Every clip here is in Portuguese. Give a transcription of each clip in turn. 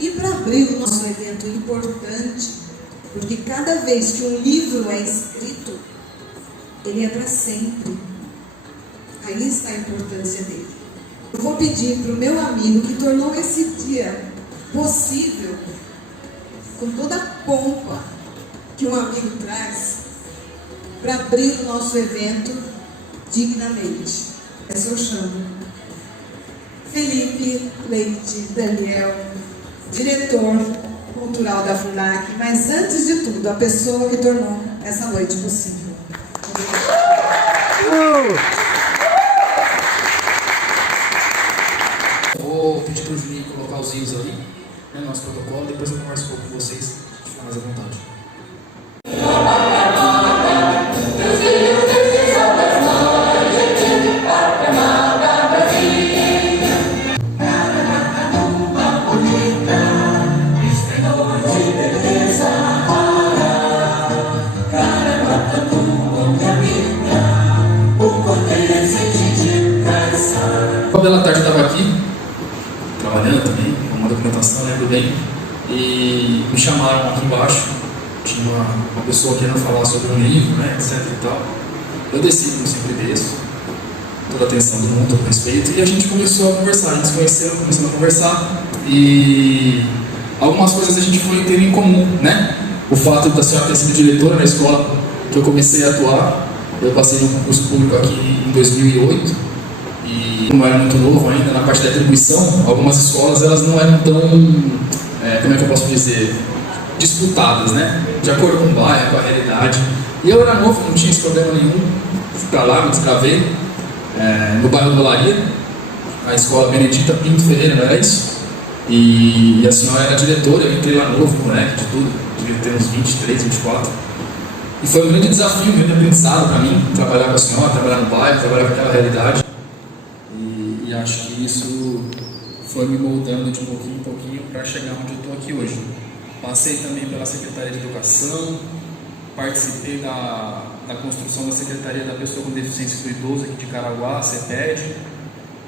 E para abrir o nosso evento importante, porque cada vez que um livro é escrito, ele é para sempre. Aí está a importância dele. Eu vou pedir para o meu amigo que tornou esse dia possível, com toda a pompa que um amigo traz, para abrir o nosso evento dignamente. Esse eu chamo Felipe Leite Daniel, diretor cultural da Fundac, mas antes de tudo, a pessoa que tornou essa noite possível. Vou pedir para o Juninho colocar os hinos ali, né, nosso protocolo, depois eu converso um pouco com vocês, fica mais à vontade. Uma bela tarde eu estava aqui, trabalhando também, com uma documentação, lembro bem, e me chamaram aqui embaixo, tinha uma pessoa querendo falar sobre um livro, né, etc e tal. Eu desci, como sempre desço, toda a atenção do mundo, todo o respeito, e a gente começou a conversar, a gente se conheceu, começamos a conversar, e algumas coisas a gente foi tendo em comum, né? O fato da senhora ter sido diretora na escola que eu comecei a atuar, eu passei no concurso público aqui em 2008, e como eu era muito novo ainda, na parte da atribuição, algumas escolas elas não eram tão, como é que eu posso dizer, disputadas, né? De acordo com o bairro, com a realidade. E eu era novo, não tinha esse problema nenhum, fui pra lá, me descravei, no bairro do Olaria, a escola Benedita Pinto Ferreira, não era isso? E a senhora era diretora, eu entrei lá novo, moleque, de tudo, devia ter uns 23, 24. E foi um grande desafio, um grande aprendizado para mim, trabalhar com a senhora, trabalhar no bairro, trabalhar com aquela realidade. E acho que isso foi me moldando de pouquinho em pouquinho para chegar onde eu estou aqui hoje. Passei também pela Secretaria de Educação, participei da construção da Secretaria da Pessoa com Deficiência do Idoso aqui de Caraguá, a CEPED.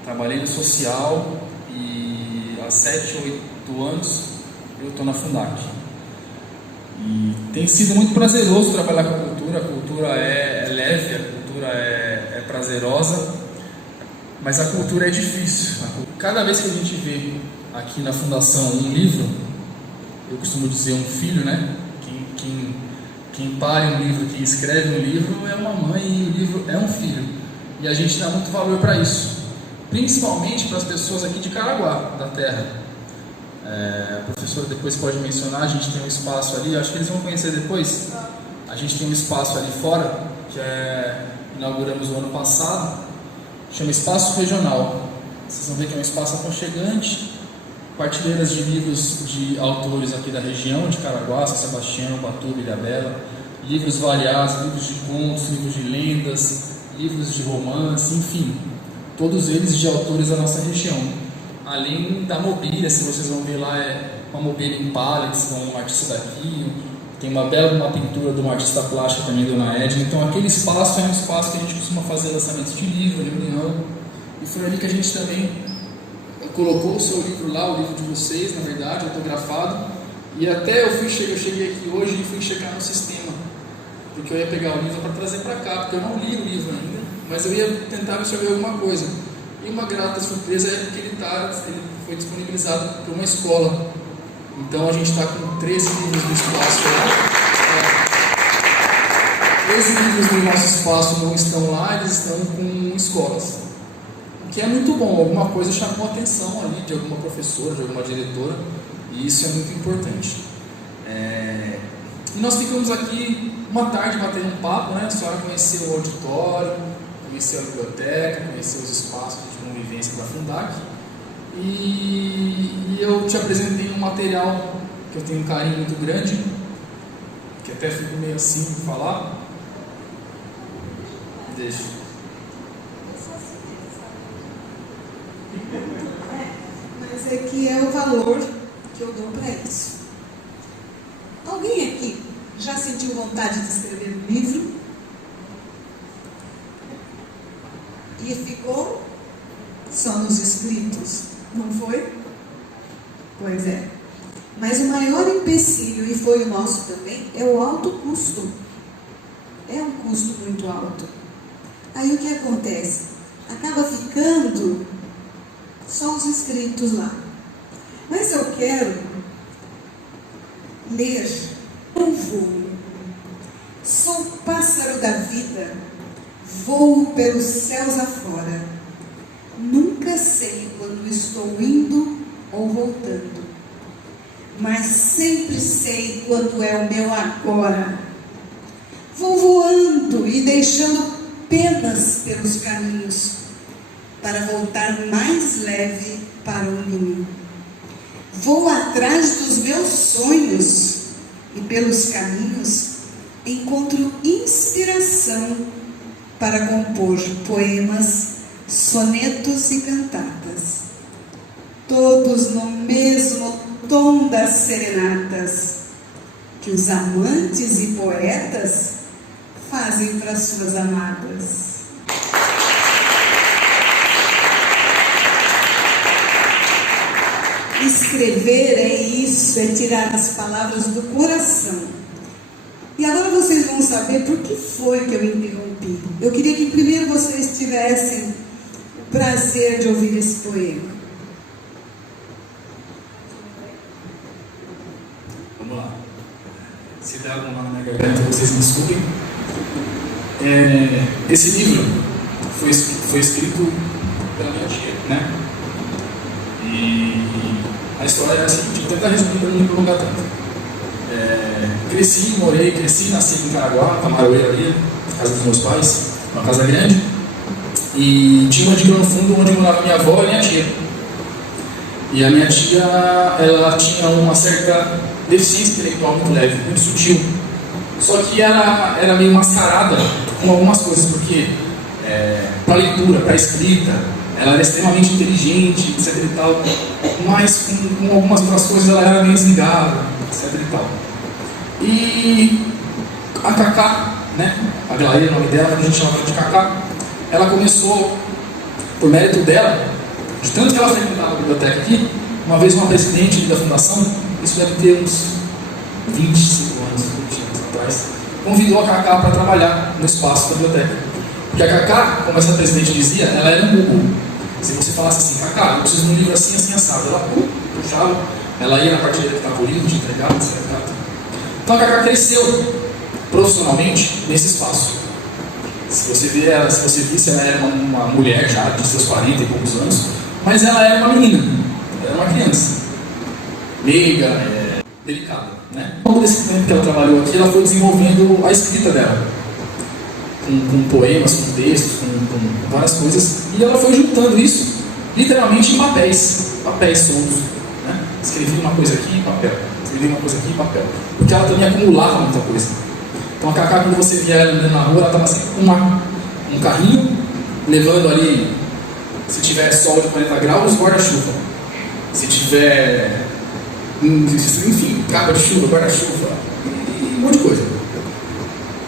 Trabalhei no social e há 7, 8 anos eu estou na Fundac. E tem sido muito prazeroso trabalhar com a cultura é leve, a cultura é prazerosa, mas a cultura é difícil. Cada vez que a gente vê aqui na Fundação um livro, eu costumo dizer um filho, né? Quem pare um livro, quem escreve um livro é uma mãe e o livro é um filho. E a gente dá muito valor para isso, principalmente para as pessoas aqui de Caraguá, da terra. A professora depois pode mencionar, a gente tem um espaço ali, acho que eles vão conhecer depois. A gente tem um espaço ali fora, que inauguramos o ano passado, chama Espaço Regional. Vocês vão ver que é um espaço aconchegante, partilheiras de livros de autores aqui da região, de Caraguá, São Sebastião, Ubatuba, Ilhabela, livros variados, livros de contos, livros de lendas, livros de romance, enfim, todos eles de autores da nossa região. Além da mobília, se vocês vão ver lá, é uma mobília em pallets, com um artista daqui, tem uma bela pintura de uma artista plástica também, Dona Edna. Então aquele espaço é um espaço que a gente costuma fazer lançamentos de livro, reunião, e foi ali que a gente também colocou o seu livro lá, o livro de vocês, na verdade, autografado, e até eu cheguei aqui hoje e fui checar no sistema, porque eu ia pegar o livro para trazer para cá, porque eu não li o livro ainda, mas eu ia tentar absorver alguma coisa. E uma grata surpresa é que ele foi disponibilizado por uma escola. Então a gente está com 13 livros no espaço lá. 13 livros no nosso espaço não estão lá, eles estão com escolas. O que é muito bom, alguma coisa chamou a atenção ali de alguma professora, de alguma diretora, e isso é muito importante. E nós ficamos aqui uma tarde batendo um papo, né? A senhora conheceu o auditório, conheceu a biblioteca, conheceu os espaços de convivência da Fundac, e eu te apresentei um material que eu tenho um carinho muito grande, que até fico meio assim de falar. Deixa. Mas é que é o valor que eu dou para isso. Alguém aqui já sentiu vontade de escrever um livro? E ficou só nos escritos, não foi? Pois é. Mas o maior empecilho, e foi o nosso também, é o alto custo. É um custo muito alto. Aí o que acontece? Acaba ficando só os escritos lá. Mas eu quero ler um voo. Sou pássaro da vida, voo pelos céus afora. Nunca sei quando estou indo ou voltando, mas sempre sei quando é o meu agora. Vou voando e deixando penas pelos caminhos, para voltar mais leve para o ninho. Vou atrás dos meus sonhos e pelos caminhos encontro inspiração para compor poemas, sonetos e cantatas, todos no mesmo tom das serenatas que os amantes e poetas fazem para suas amadas. Escrever é isso, é tirar as palavras do coração. E agora vocês vão saber por que foi que eu interrompi. Eu queria que primeiro vocês tivessem o prazer de ouvir esse poema. Vamos lá. Se der alguma na minha garganta, vocês me desculpem. Esse livro foi escrito pela minha tia, né? E a história é a seguinte, vou tentar resumir para não me prolongar tanto. Cresci, nasci em Caraguá, Tamaroeira ali, casa dos meus pais, uma casa grande. E tinha uma dica no fundo onde morava minha avó e minha tia. E a minha tia, ela tinha uma certa deficiência intelectual muito leve, muito sutil. Só que era meio mascarada com algumas coisas, porque para leitura, para escrita, ela era extremamente inteligente, etc e tal, mas com algumas outras coisas ela era meio desligada, etc e tal. E a Cacá, né, a Glaia, o nome dela, mas a gente chamava de Cacá, ela começou, por mérito dela, de tanto que ela frequentava a biblioteca aqui, uma vez uma presidente da fundação, isso deve ter uns 25 anos, 20 anos atrás, convidou a Cacá para trabalhar no espaço da biblioteca. Porque a Cacá, como essa presidente dizia, ela era um Google. Se você falasse assim, Cacá, eu preciso de um livro assim, assim, assado, ela puxava, ela ia na partilha que estava o livro, te entregava, etc. Então a Cacá cresceu profissionalmente nesse espaço. Se você visse, ela era uma mulher já de seus 40 e poucos anos, mas ela era uma menina, ela era uma criança, meiga, delicada, né? Ao longo desse tempo que ela trabalhou aqui, ela foi desenvolvendo a escrita dela, com poemas, com textos, com várias coisas, e ela foi juntando isso, literalmente em papéis soltos, né? Escrevia uma coisa aqui em papel, escrevia uma coisa aqui em papel, porque ela também acumulava muita coisa. Então a Cacá, quando você via ela na rua, ela estava sempre com um carrinho, levando ali, se tiver sol de 40 graus, guarda-chuva. Se tiver, enfim, capa de chuva, guarda-chuva, e um monte de coisa.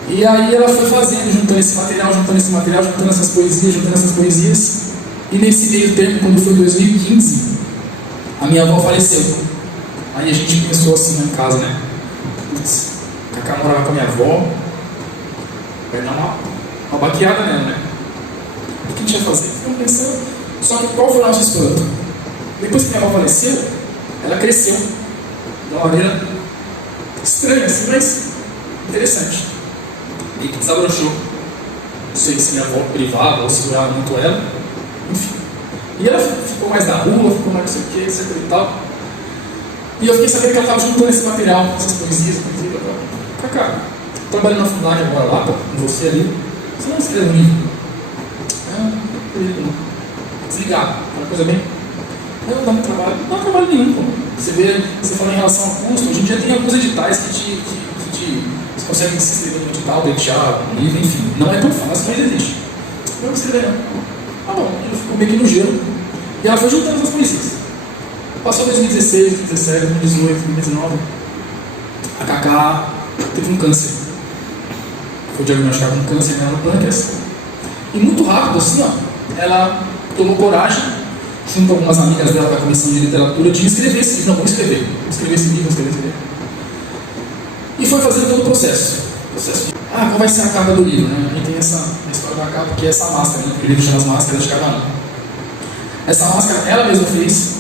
E aí ela foi fazendo, juntando esse material, juntando essas poesias, e nesse meio tempo, quando foi 2015, a minha avó faleceu. Aí a gente começou assim na casa, né? Putz, Cacá morava com a minha avó, vai dar uma baqueada nela, né? O que a gente ia fazer? Ficamos pensando, só que qual foi o nosso espanto? Depois que minha avó faleceu, ela cresceu de uma maneira estranha, assim, mas interessante. E desabrochou. Não sei se minha avó privava ou segurava muito ela, enfim. E ela ficou mais na rua, ficou mais não sei o que, etc e tal. E eu fiquei sabendo que ela estava juntando esse material, essas poesias, Cacá, trabalhando na Fundac agora lá, com você ali, você não escreve um livro? Não. Desligar, uma coisa bem. Não dá muito trabalho. Não dá trabalho nenhum, pô. Você fala em relação ao custo, hoje em dia tem alguns editais que você consegue se inscrever no edital, deixar um livro, enfim. Não é tão fácil, mas existe. Eu não escrever não. Ah bom, ele ficou meio que no gelo. E ela foi juntando as poesias. Passou 2016, 2017, 2018, 2019. A Cacá teve um câncer. Foi diagnosticada com câncer no pâncreas. E muito rápido, assim, ó, ela tomou coragem, junto com algumas amigas dela da comissão de literatura, de escrever esse livro. Não, vou escrever esse livro, esse livro. E foi fazendo todo o processo. Qual vai ser a capa do livro? Né? A gente tem a história da capa, que é essa máscara, né? O livro chama As Máscaras de Cada Um. Essa máscara ela mesma fez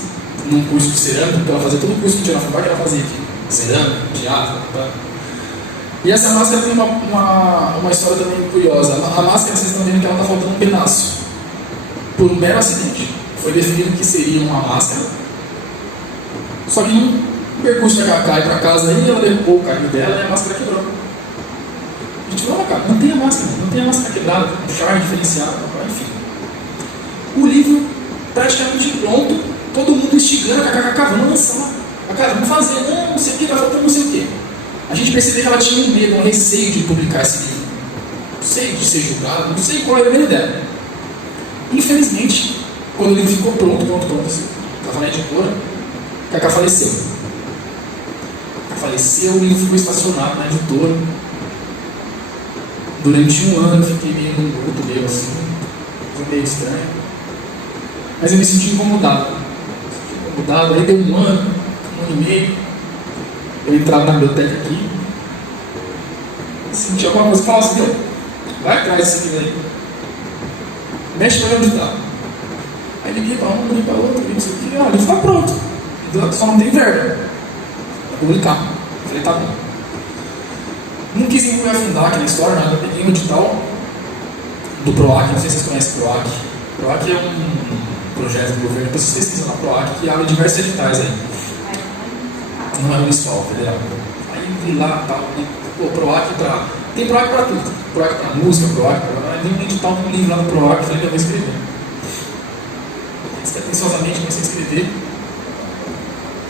num curso de cerâmica, porque ela fazia todo o curso que tinha na faculdade, ela fazia aqui. Cerâmica, teatro, tá? E essa máscara tem uma história também curiosa. A máscara, vocês estão vendo que ela está faltando um pedaço. Por um mero acidente. Foi definido que seria uma máscara. Só que no percurso da Cacá e para casa aí, ela derrubou o carrinho dela e a máscara quebrou. A gente falou, cara, não tem a máscara quebrada, um charme diferenciado, enfim. O livro praticamente pronto, todo mundo instigando a Cacá, vamos lançar. Cara, vamos fazer, não sei o que, vai faltando não sei o que. A gente percebeu que ela tinha um medo, um receio de publicar esse livro. Não sei, de ser julgado, não sei qual era o medo dela. Infelizmente, quando o livro ficou pronto, estava na editora, Cacá faleceu. O livro ficou estacionado na editora. Durante um ano eu fiquei meio num grupo meio assim, foi meio estranho. Mas eu me senti incomodado. Aí deu um ano e meio, eu entrava na biblioteca aqui, senti alguma coisa e falava assim, vai atrás desse livro aí. Mexe para onde está. Aí liguei para um, liguei para outro, liguei isso aqui, o livro está pronto. Só não tem verba para publicar. Eu falei, tá bom. Não quis me aprofundar aqui na história, nada. Eu peguei um edital do PROAC, não sei se vocês conhecem o PROAC. O PROAC é um projeto do governo, depois vocês pesquisam na PROAC, que abre diversos editais aí. Não é municipal, federal. Aí vi lá, tal, PROAC para... Tem PROAC para tudo. PROAC para música, PROAC para... Aí vi um edital, um livro lá no PROAC, falei que eu vou escrever. Atenciosamente comecei a escrever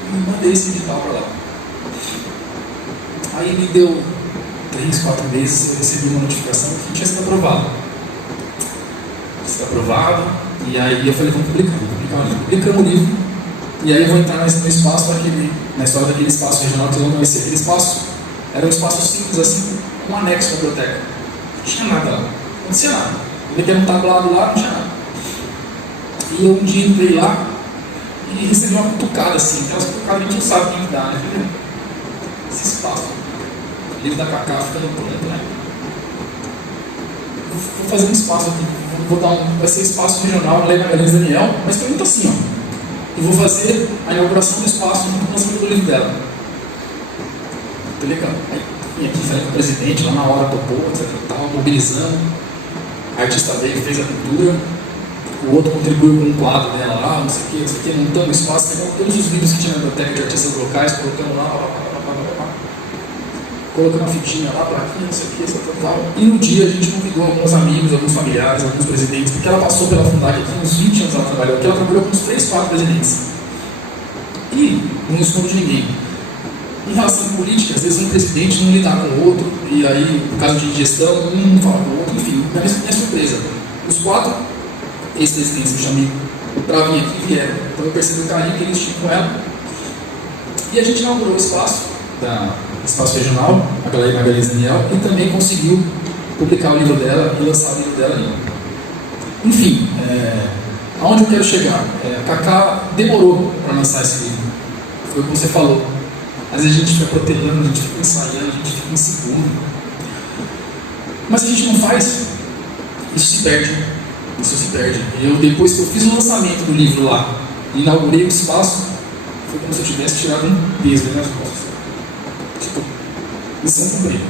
e mandei esse edital para lá. Aí me deu 3, 4 meses, eu recebi uma notificação que tinha sido aprovado. E aí eu falei, vamos publicar o livro. Publicamos o livro, e aí eu vou entrar no espaço na história daquele espaço regional que vocês vão conhecer. Aquele espaço era um espaço simples assim, um anexo da biblioteca. Não tinha nada lá, não acontecia nada. Eu liguei um tablado lá, não tinha nada. E eu um dia entrei lá e recebi uma cutucada assim, aquelas cutucadas que a gente não sabe quem dá, né? Esse espaço. O livro da Cacá ficando pronto, né? Vou fazer um espaço aqui, vai ser espaço regional na Lei Magalhães Daniel, mas foi muito assim, ó. Eu vou fazer a inauguração do espaço no lançamento do livro dela. Tá legal. Aí vim aqui, falei com o presidente, lá na hora topou, etc. Estava mobilizando. A artista veio, fez a pintura. O outro contribuiu com um quadro dela lá, não sei o que, montando o espaço, pegamos todos os livros que tinha na biblioteca de artistas locais, colocamos lá, colocando uma fitinha lá, plaquinha, não sei o que, tal. E no dia a gente convidou alguns amigos, alguns familiares, alguns presidentes, porque ela passou pela Fundac aqui, uns 20 anos ela trabalhou aqui, ela trabalhou com uns 3, 4 presidentes. E não escondo de ninguém. Em relação à política, às vezes um presidente não lidar com o outro, e aí, por causa de gestão, um não fala com o outro, enfim, minha surpresa. Os 4 ex-presidentes que eu chamei para vir aqui vieram. Então eu percebi o carinho que eles tinham com ela. E a gente inaugurou o espaço regional, a Lei Magalhães Daniel, e também conseguiu publicar o livro dela e lançar o livro dela ali. Enfim, aonde eu quero chegar? A Cacá demorou para lançar esse livro. Foi o que você falou. Às vezes a gente fica protelando, a gente fica ensaiando, a gente fica inseguro. Mas se a gente não faz, isso se perde. Depois que eu fiz o lançamento do livro lá, inaugurei o espaço, foi como se eu tivesse tirado um peso das minhas costas. Tipo, missão cumprida.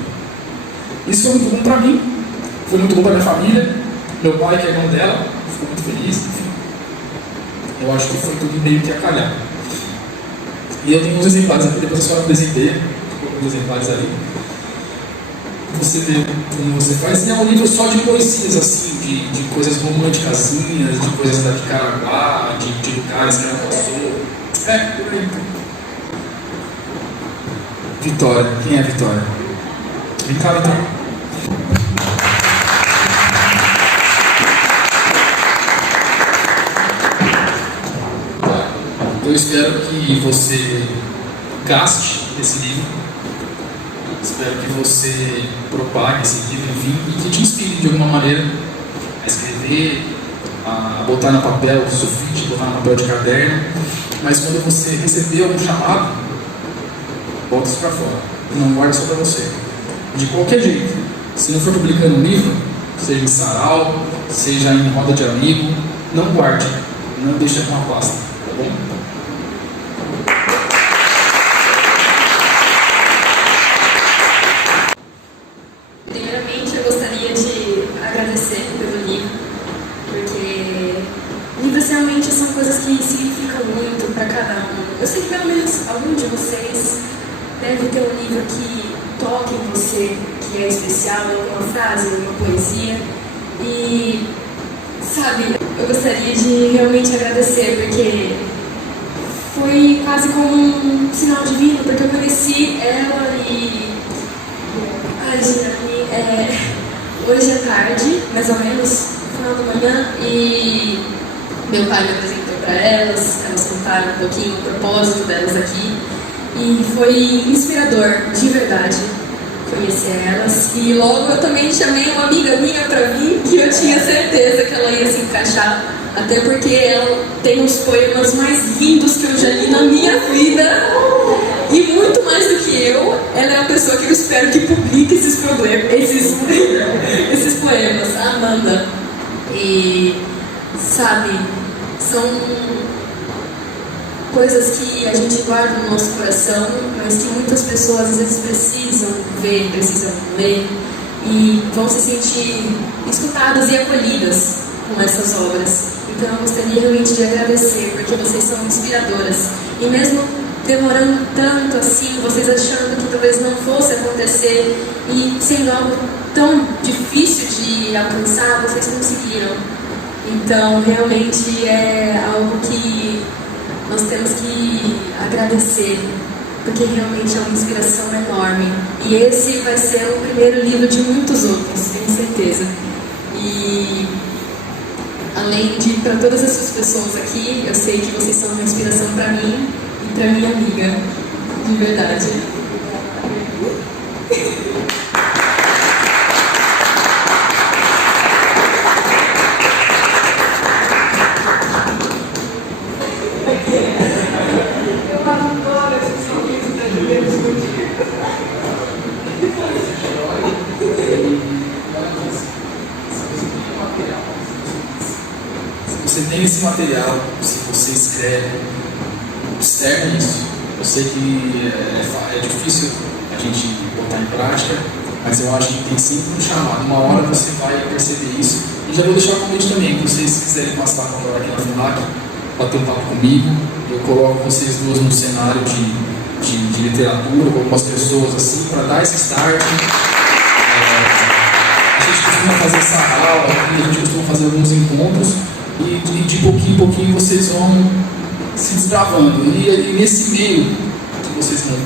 Isso foi muito bom para mim, foi muito bom para minha família, meu pai, que é irmão dela, ficou muito feliz, enfim. Eu acho que foi tudo meio que a calhar. E eu tenho uns exemplares aqui, depois a senhora apresentei, alguns exemplares ali. Você vê como você faz, e é um livro só de poesias, assim, de coisas românticazinhas, de coisas da Caraguá, de lugares que ela passou. Por aí. Vitória, quem é a Vitória? Vem cá, Vitória. Eu espero que você gaste esse livro. Espero que você propague esse livro, enfim, e que te inspire de alguma maneira a escrever, a botar no papel sulfite, botar no papel de caderno, mas quando você receber algum chamado, bota isso para fora, não guarde só para você. De qualquer jeito, se não for publicando um livro, seja em sarau, seja em roda de amigo, não guarde, não deixe com uma pasta, tá bom? Primeiramente, eu gostaria de agradecer pelo livro, porque livros realmente são coisas que significam muito para cada um. Eu sei que pelo menos algum de vocês deve ter um livro que toque em você, que é especial, uma frase, uma poesia. E, sabe, eu gostaria de realmente agradecer, porque foi quase como um sinal divino, porque eu conheci ela e... Ai, Gianni, hoje à tarde, mais ou menos, no final da manhã, e meu pai me apresentou para elas contaram um pouquinho o propósito delas aqui, e foi inspirador, de verdade, conhecer elas. E logo eu também chamei uma amiga minha para vir, que eu tinha certeza que ela ia se encaixar, até porque ela tem os poemas mais lindos que eu já li na minha vida. E muito mais do que eu, ela é a pessoa que eu espero que publique esses poemas, a Amanda. E, sabe, são coisas que a gente guarda no nosso coração, mas que muitas pessoas às vezes precisam ver, precisam ler, e vão se sentir escutadas e acolhidas com essas obras. Então eu gostaria realmente de agradecer, porque vocês são inspiradoras. E mesmo demorando tanto assim, vocês achando que talvez não fosse acontecer e sendo algo tão difícil de alcançar, vocês conseguiram. Então realmente é algo que nós temos que agradecer, porque realmente é uma inspiração enorme. E esse vai ser o primeiro livro de muitos outros, tenho certeza. E além de para todas essas pessoas aqui, eu sei que vocês são uma inspiração para mim e para minha amiga, de verdade. Você tem esse material, se você escreve, observe isso. Eu sei que é difícil a gente botar em prática, mas eu acho que tem sempre um chamado. Uma hora você vai perceber isso. E já vou deixar o convite também, se vocês quiserem passar com a aqui na FUNAC, bater um papo comigo, eu coloco vocês duas no cenário de literatura, com algumas pessoas assim, para dar esse start. A gente costuma fazer sarau aqui, a gente costuma fazer alguns encontros, e de pouquinho em pouquinho vocês vão se desbravando. E nesse meio que vocês vão,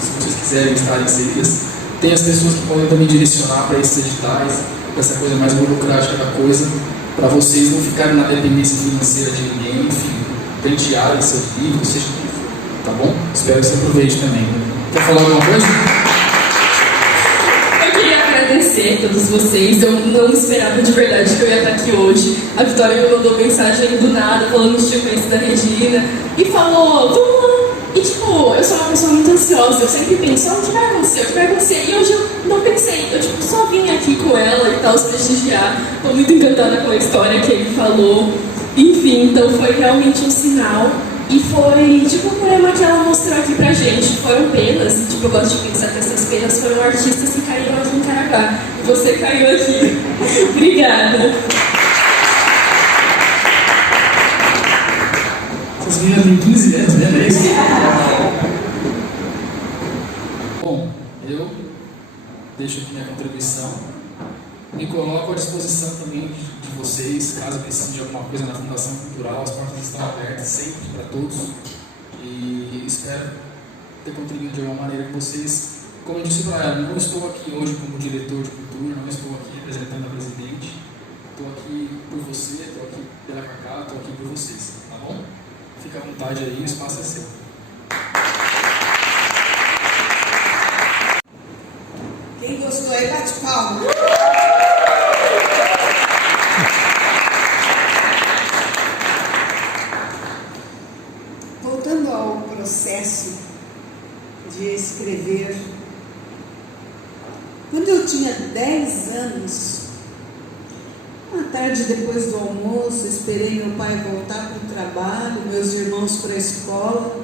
se vocês quiserem estar inseridas, tem as pessoas que podem também direcionar para esses editais, para essa coisa mais burocrática da coisa, para vocês não ficarem na dependência financeira de ninguém, enfim, pentearem seus livros, seja o que for, tá bom? Espero que você aproveite também. Quer falar alguma coisa? Agradecer a todos vocês. Eu não esperava de verdade que eu ia estar aqui hoje. A Vitória me mandou mensagem do nada falando que tinha conhecido a Regina e falou, vamos lá. E tipo, eu sou uma pessoa muito ansiosa, eu sempre penso, o que vai acontecer, o que vai acontecer? E hoje eu não pensei, eu tipo, só vim aqui com ela e tal, prestigiar. Estou muito encantada com a história que ele falou. Enfim, então foi realmente um sinal. E foi tipo o poema que ela mostrou aqui pra gente. Foram penas, tipo, eu gosto de pensar que essas penas foram artistas que caíram aqui em Caraguá. E você caiu aqui. Obrigada. Essas meninas têm 15 anos, né? É isso? Bom, eu deixo aqui minha contribuição. Me coloco à disposição também de vocês, caso precisem de alguma coisa na Fundação Cultural, as portas estão abertas sempre para todos. E espero ter contribuído de alguma maneira com vocês. Como eu disse para ela, não estou aqui hoje como diretor de cultura, não estou aqui representando a presidente. Estou aqui por você, estou aqui pela Cacá, estou aqui por vocês, tá bom? Fica à vontade aí, o espaço é seu. Quem gostou aí, bate palma. excesso de escrever. Quando eu tinha 10 anos, uma tarde depois do almoço, esperei meu pai voltar para o trabalho, meus irmãos para a escola.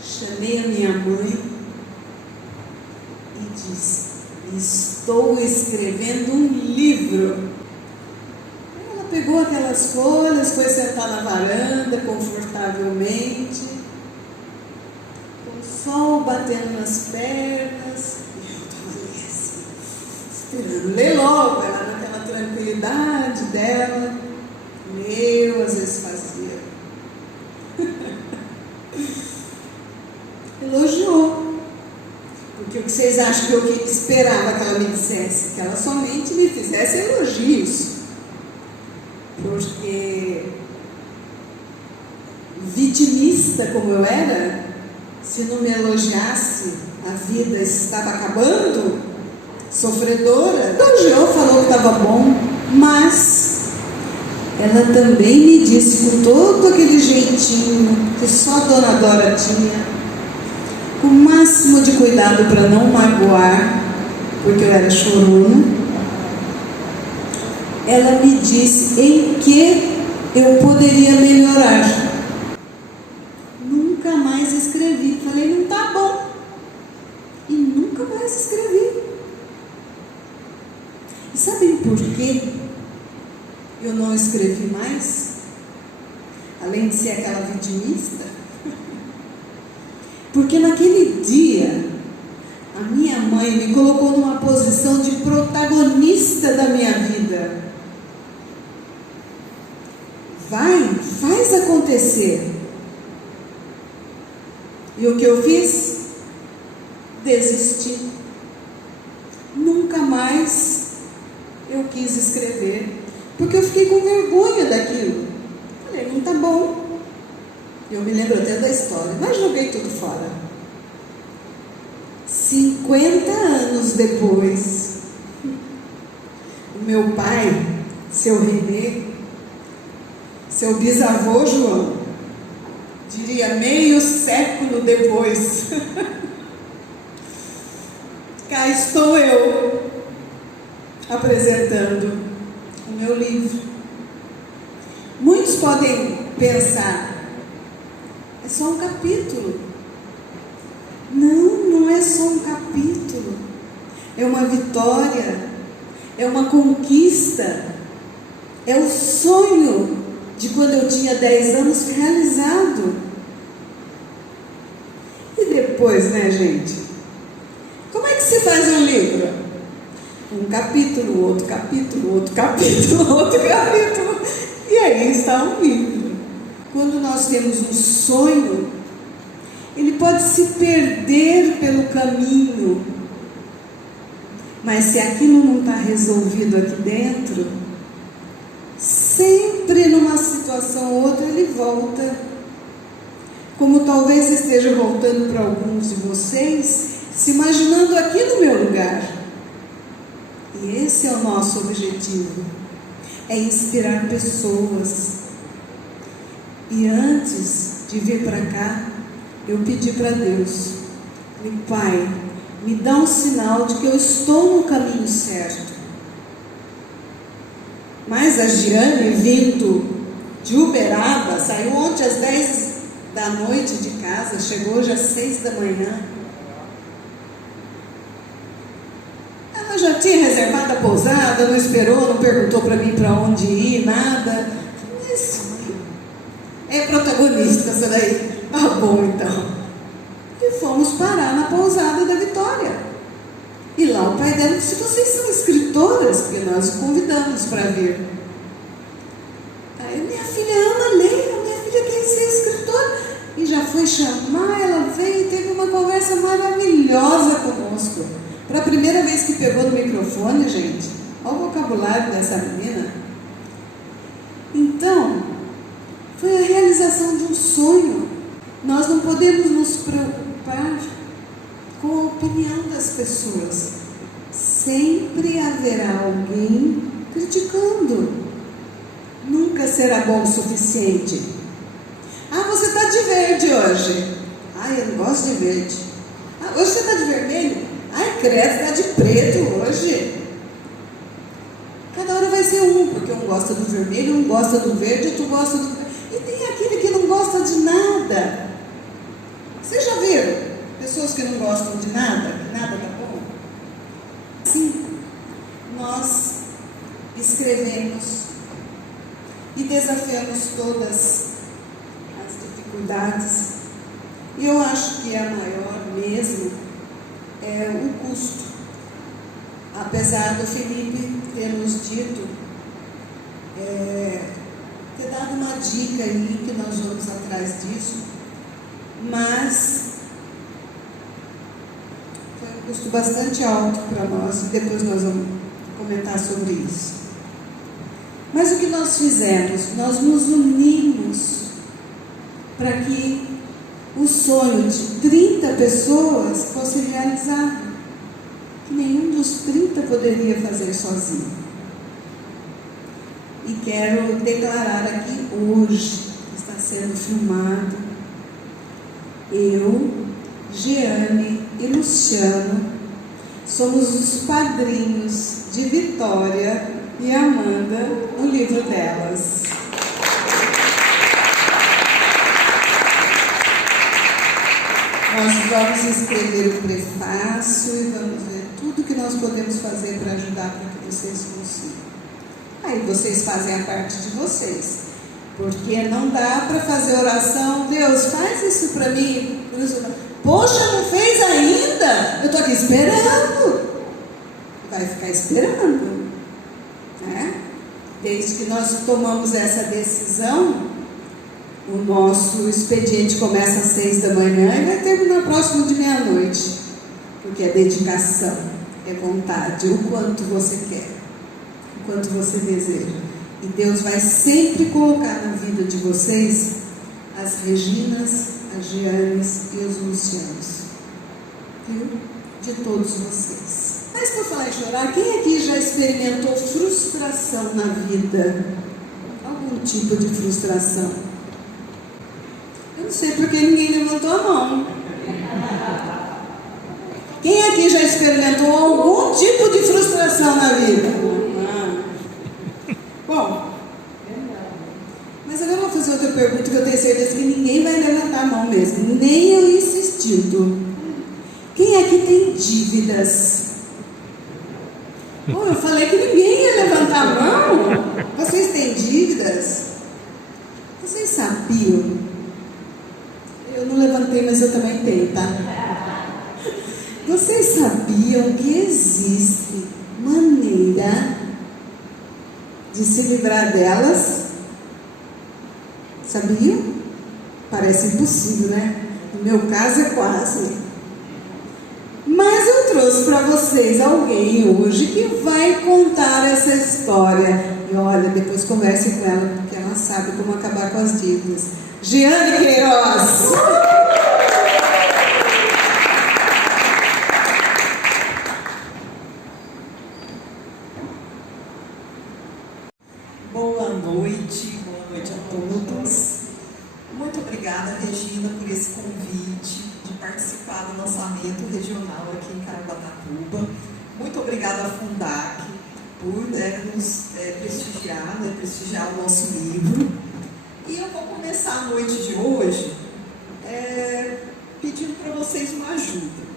Chamei a minha mãe e disse: estou escrevendo um livro. Ela pegou aquelas folhas, foi sentar na varanda confortavelmente, com o sol batendo nas pernas, e eu estava ali assim, esperando ler logo, ela naquela tranquilidade dela. Leu, às vezes fazia. Elogiou. Porque o que vocês acham que eu esperava que ela me dissesse? Que ela somente me fizesse elogios. Porque, vitimista como eu era, se não me elogiasse, a vida estava acabando, sofredora. Elogiou, falou que estava bom, mas ela também me disse com todo aquele jeitinho que só a Dona Dora tinha, com o máximo de cuidado para não magoar, porque eu era chorona. Ela me disse em que eu poderia melhorar. Nunca mais escrevi. Falei, não está bom. E nunca mais escrevi. E sabem por quê eu não escrevi mais? Além de ser aquela vitimista. Porque naquele dia, a minha mãe me colocou numa posição de protagonista da minha vida. Vai, faz acontecer. E o que eu fiz? Desisti. Nunca mais eu quis escrever, porque eu fiquei com vergonha daquilo. Falei, não tá bom. Eu me lembro até da história, mas joguei tudo fora. 50 anos depois, o meu pai, seu Renê, seu bisavô João, diria meio século depois, cá estou eu, apresentando o meu livro. Muitos podem pensar, é só um capítulo. Não, não é só um capítulo. É uma vitória, é uma conquista, é o sonho de quando eu tinha 10 anos realizado. E depois, né, gente? Como é que se faz um livro? Um capítulo, outro capítulo, outro capítulo, outro capítulo. E aí está um livro. Quando nós temos um sonho, ele pode se perder pelo caminho, mas se aquilo não está resolvido aqui dentro, sempre numa situação ou outra ele volta, como talvez esteja voltando para alguns de vocês, se imaginando aqui no meu lugar. E esse é o nosso objetivo, é inspirar pessoas. E antes de vir para cá, eu pedi para Deus, Pai, me dá um sinal de que eu estou no caminho certo. Mas a Giane, vindo de Uberaba, saiu ontem às 10 da noite de casa, chegou hoje às 6 da manhã. Ela já tinha reservado a pousada, não esperou, não perguntou para mim para onde ir, nada. Mas é protagonista essa daí. Ah, bom, então. E fomos parar na pousada da Vitória. E lá o pai dela disse, vocês são escritoras? Porque nós o convidamos para vir. Aí, minha filha ama ler, minha filha quer ser escritora. E já foi chamar, ela veio e teve uma conversa maravilhosa conosco. Para a primeira vez que pegou no microfone, gente, olha o vocabulário dessa menina. Então, foi a realização de um sonho. Nós não podemos nos preocupar com a opinião das pessoas. Sempre haverá alguém criticando. Nunca será bom o suficiente. Ah, você está de verde hoje? Ai, eu não gosto de verde. Ah, hoje você está de vermelho? Ai, credo, está de preto hoje. Cada hora vai ser um, porque um gosta do vermelho, um gosta do verde, outro gosta do... E tem aquele que não gosta de nada. Vocês já viram pessoas que não gostam de nada? Que nada tá bom? Sim, nós escrevemos e desafiamos todas as dificuldades. E eu acho que a maior mesmo é o custo. Apesar do Felipe ter nos dito, ter dado uma dica aí, que nós vamos atrás disso, mas foi um custo bastante alto para nós, e depois nós vamos comentar sobre isso. Mas o que nós fizemos? Nós nos unimos para que o sonho de 30 pessoas fosse realizado, que nenhum dos 30 poderia fazer sozinho. E quero declarar aqui hoje, está sendo filmado, eu, Jeane e Luciano somos os padrinhos de Vitória e Amanda no livro delas. Nós vamos escrever o prefácio e vamos ver tudo que nós podemos fazer para ajudar para que vocês consigam. Aí vocês fazem a parte de vocês, porque não dá para fazer oração, Deus, faz isso para mim. Poxa, não fez ainda? Eu estou aqui esperando. Vai ficar esperando, né? Desde que nós tomamos essa decisão, o nosso expediente começa às 6 da manhã e vai terminar próximo de meia-noite, porque é dedicação, é vontade, o quanto você quer, o quanto você deseja. E Deus vai sempre colocar na vida de vocês as Reginas, as Jeanes e os Lucianos, viu? De todos vocês. Mas por falar em chorar, quem aqui já experimentou frustração na vida? Algum tipo de frustração? Eu não sei porque ninguém levantou a mão. Quem aqui já experimentou algum tipo de frustração na vida? Bom, mas agora eu vou fazer outra pergunta que eu tenho certeza que ninguém vai levantar a mão mesmo, nem eu insistindo. Quem aqui tem dívidas? Bom, eu falei que ninguém ia levantar a mão. Vocês têm dívidas? Vocês sabiam? Eu não levantei, mas eu também tenho, tá? Vocês sabiam que existe maneira de se livrar delas? Sabiam? Parece impossível, né? No meu caso é quase. Mas eu trouxe para vocês alguém hoje que vai contar essa história. E olha, depois converse com ela, porque ela sabe como acabar com as dívidas. Jeane Queiroz! Boa noite a todos. Muito obrigada, Regina, por esse convite de participar do lançamento regional aqui em Caraguatatuba. Muito obrigada à Fundac por nos prestigiar o nosso livro. E eu vou começar a noite de hoje pedindo para vocês uma ajuda.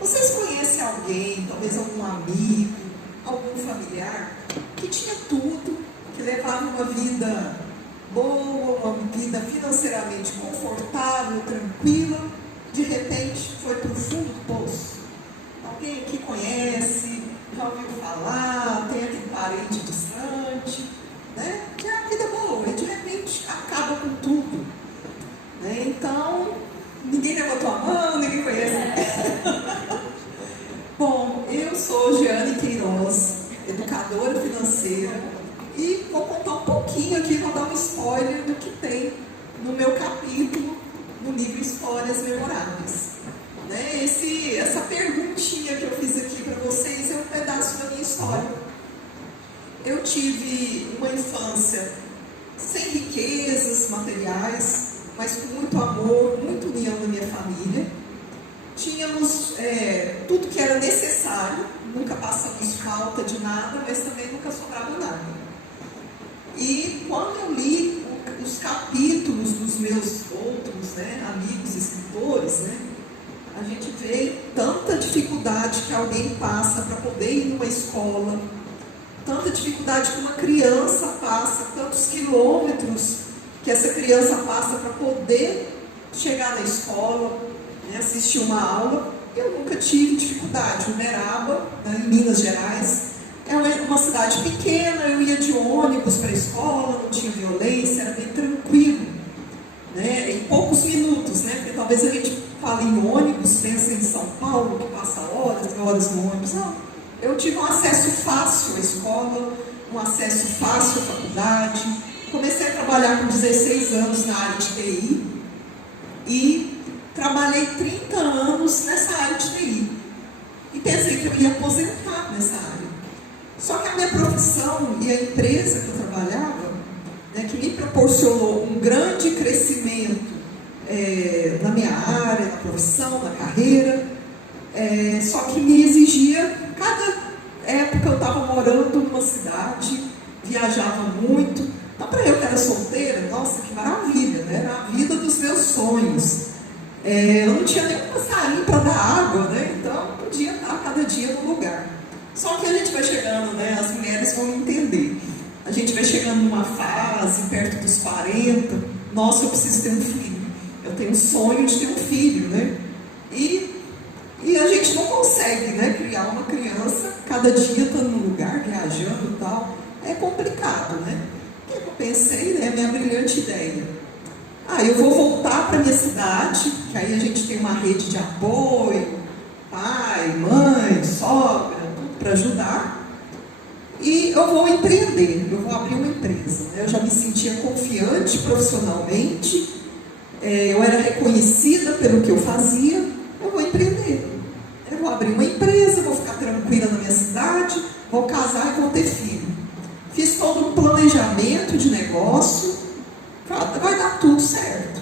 Vocês conhecem alguém, talvez algum amigo, algum familiar, que tinha tudo, que levava uma vida boa, uma vida financeiramente confortável, tranquila, de repente foi para o fundo do poço? Alguém que conhece, já ouviu falar, tem aquele parente distante, né? Tinha uma vida boa e de repente acaba com tudo, né? Então, ninguém levantou a mão, ninguém conhece. Bom, eu sou Jeane Queiroz, educadora financeira, e vou contar um pouquinho aqui, vou dar um spoiler do que tem no meu capítulo, no livro Histórias Memoráveis. Né? Essa perguntinha que eu fiz aqui para vocês é um pedaço da minha história. Eu tive uma infância sem riquezas materiais, mas com muito amor, muita união da minha família. Tínhamos tudo que era necessário, nunca passamos falta de nada, mas também nunca sobrava nada. E quando eu li os capítulos dos meus outros amigos escritores, a gente vê tanta dificuldade que alguém passa para poder ir numa escola, tanta dificuldade que uma criança passa, tantos quilômetros que essa criança passa para poder chegar na escola, assistir uma aula. Eu nunca tive dificuldade. Uberaba, em Minas Gerais, é uma cidade pequena, eu ia de ônibus para a escola, não tinha violência, era bem tranquilo, em poucos minutos, porque talvez a gente fale em ônibus, pensa em São Paulo, que passa horas e horas no ônibus. Não, eu tive um acesso fácil à escola, um acesso fácil à faculdade. Comecei a trabalhar com 16 anos na área de TI e trabalhei 30 anos nessa área de TI. E pensei que eu ia aposentar nessa área. Só que a minha profissão e a empresa que eu trabalhava, que me proporcionou um grande crescimento na minha área, na profissão, na carreira, só que me exigia, cada época eu estava morando numa cidade, viajava muito. Então, para eu que era solteira, nossa, que maravilha, era a vida dos meus sonhos. Eu não tinha nenhum passarinho para dar água, então eu podia estar cada dia num lugar. Só que a gente vai chegando, as mulheres vão entender. A gente vai chegando numa fase, perto dos 40, nossa, eu preciso ter um filho. Eu tenho um sonho de ter um filho, E a gente não consegue, criar uma criança, cada dia está num lugar, viajando e tal. É complicado, O que eu pensei, a minha brilhante ideia. Eu vou voltar para a minha cidade, que aí a gente tem uma rede de apoio, pai, mãe, sogra, tudo para ajudar. E eu vou empreender, eu vou abrir uma empresa. Eu já me sentia confiante profissionalmente, eu era reconhecida pelo que eu fazia, eu vou empreender. Eu vou abrir uma empresa, vou ficar tranquila na minha cidade, vou casar e vou ter filho. Fiz todo um planejamento de negócio, vai dar tudo certo.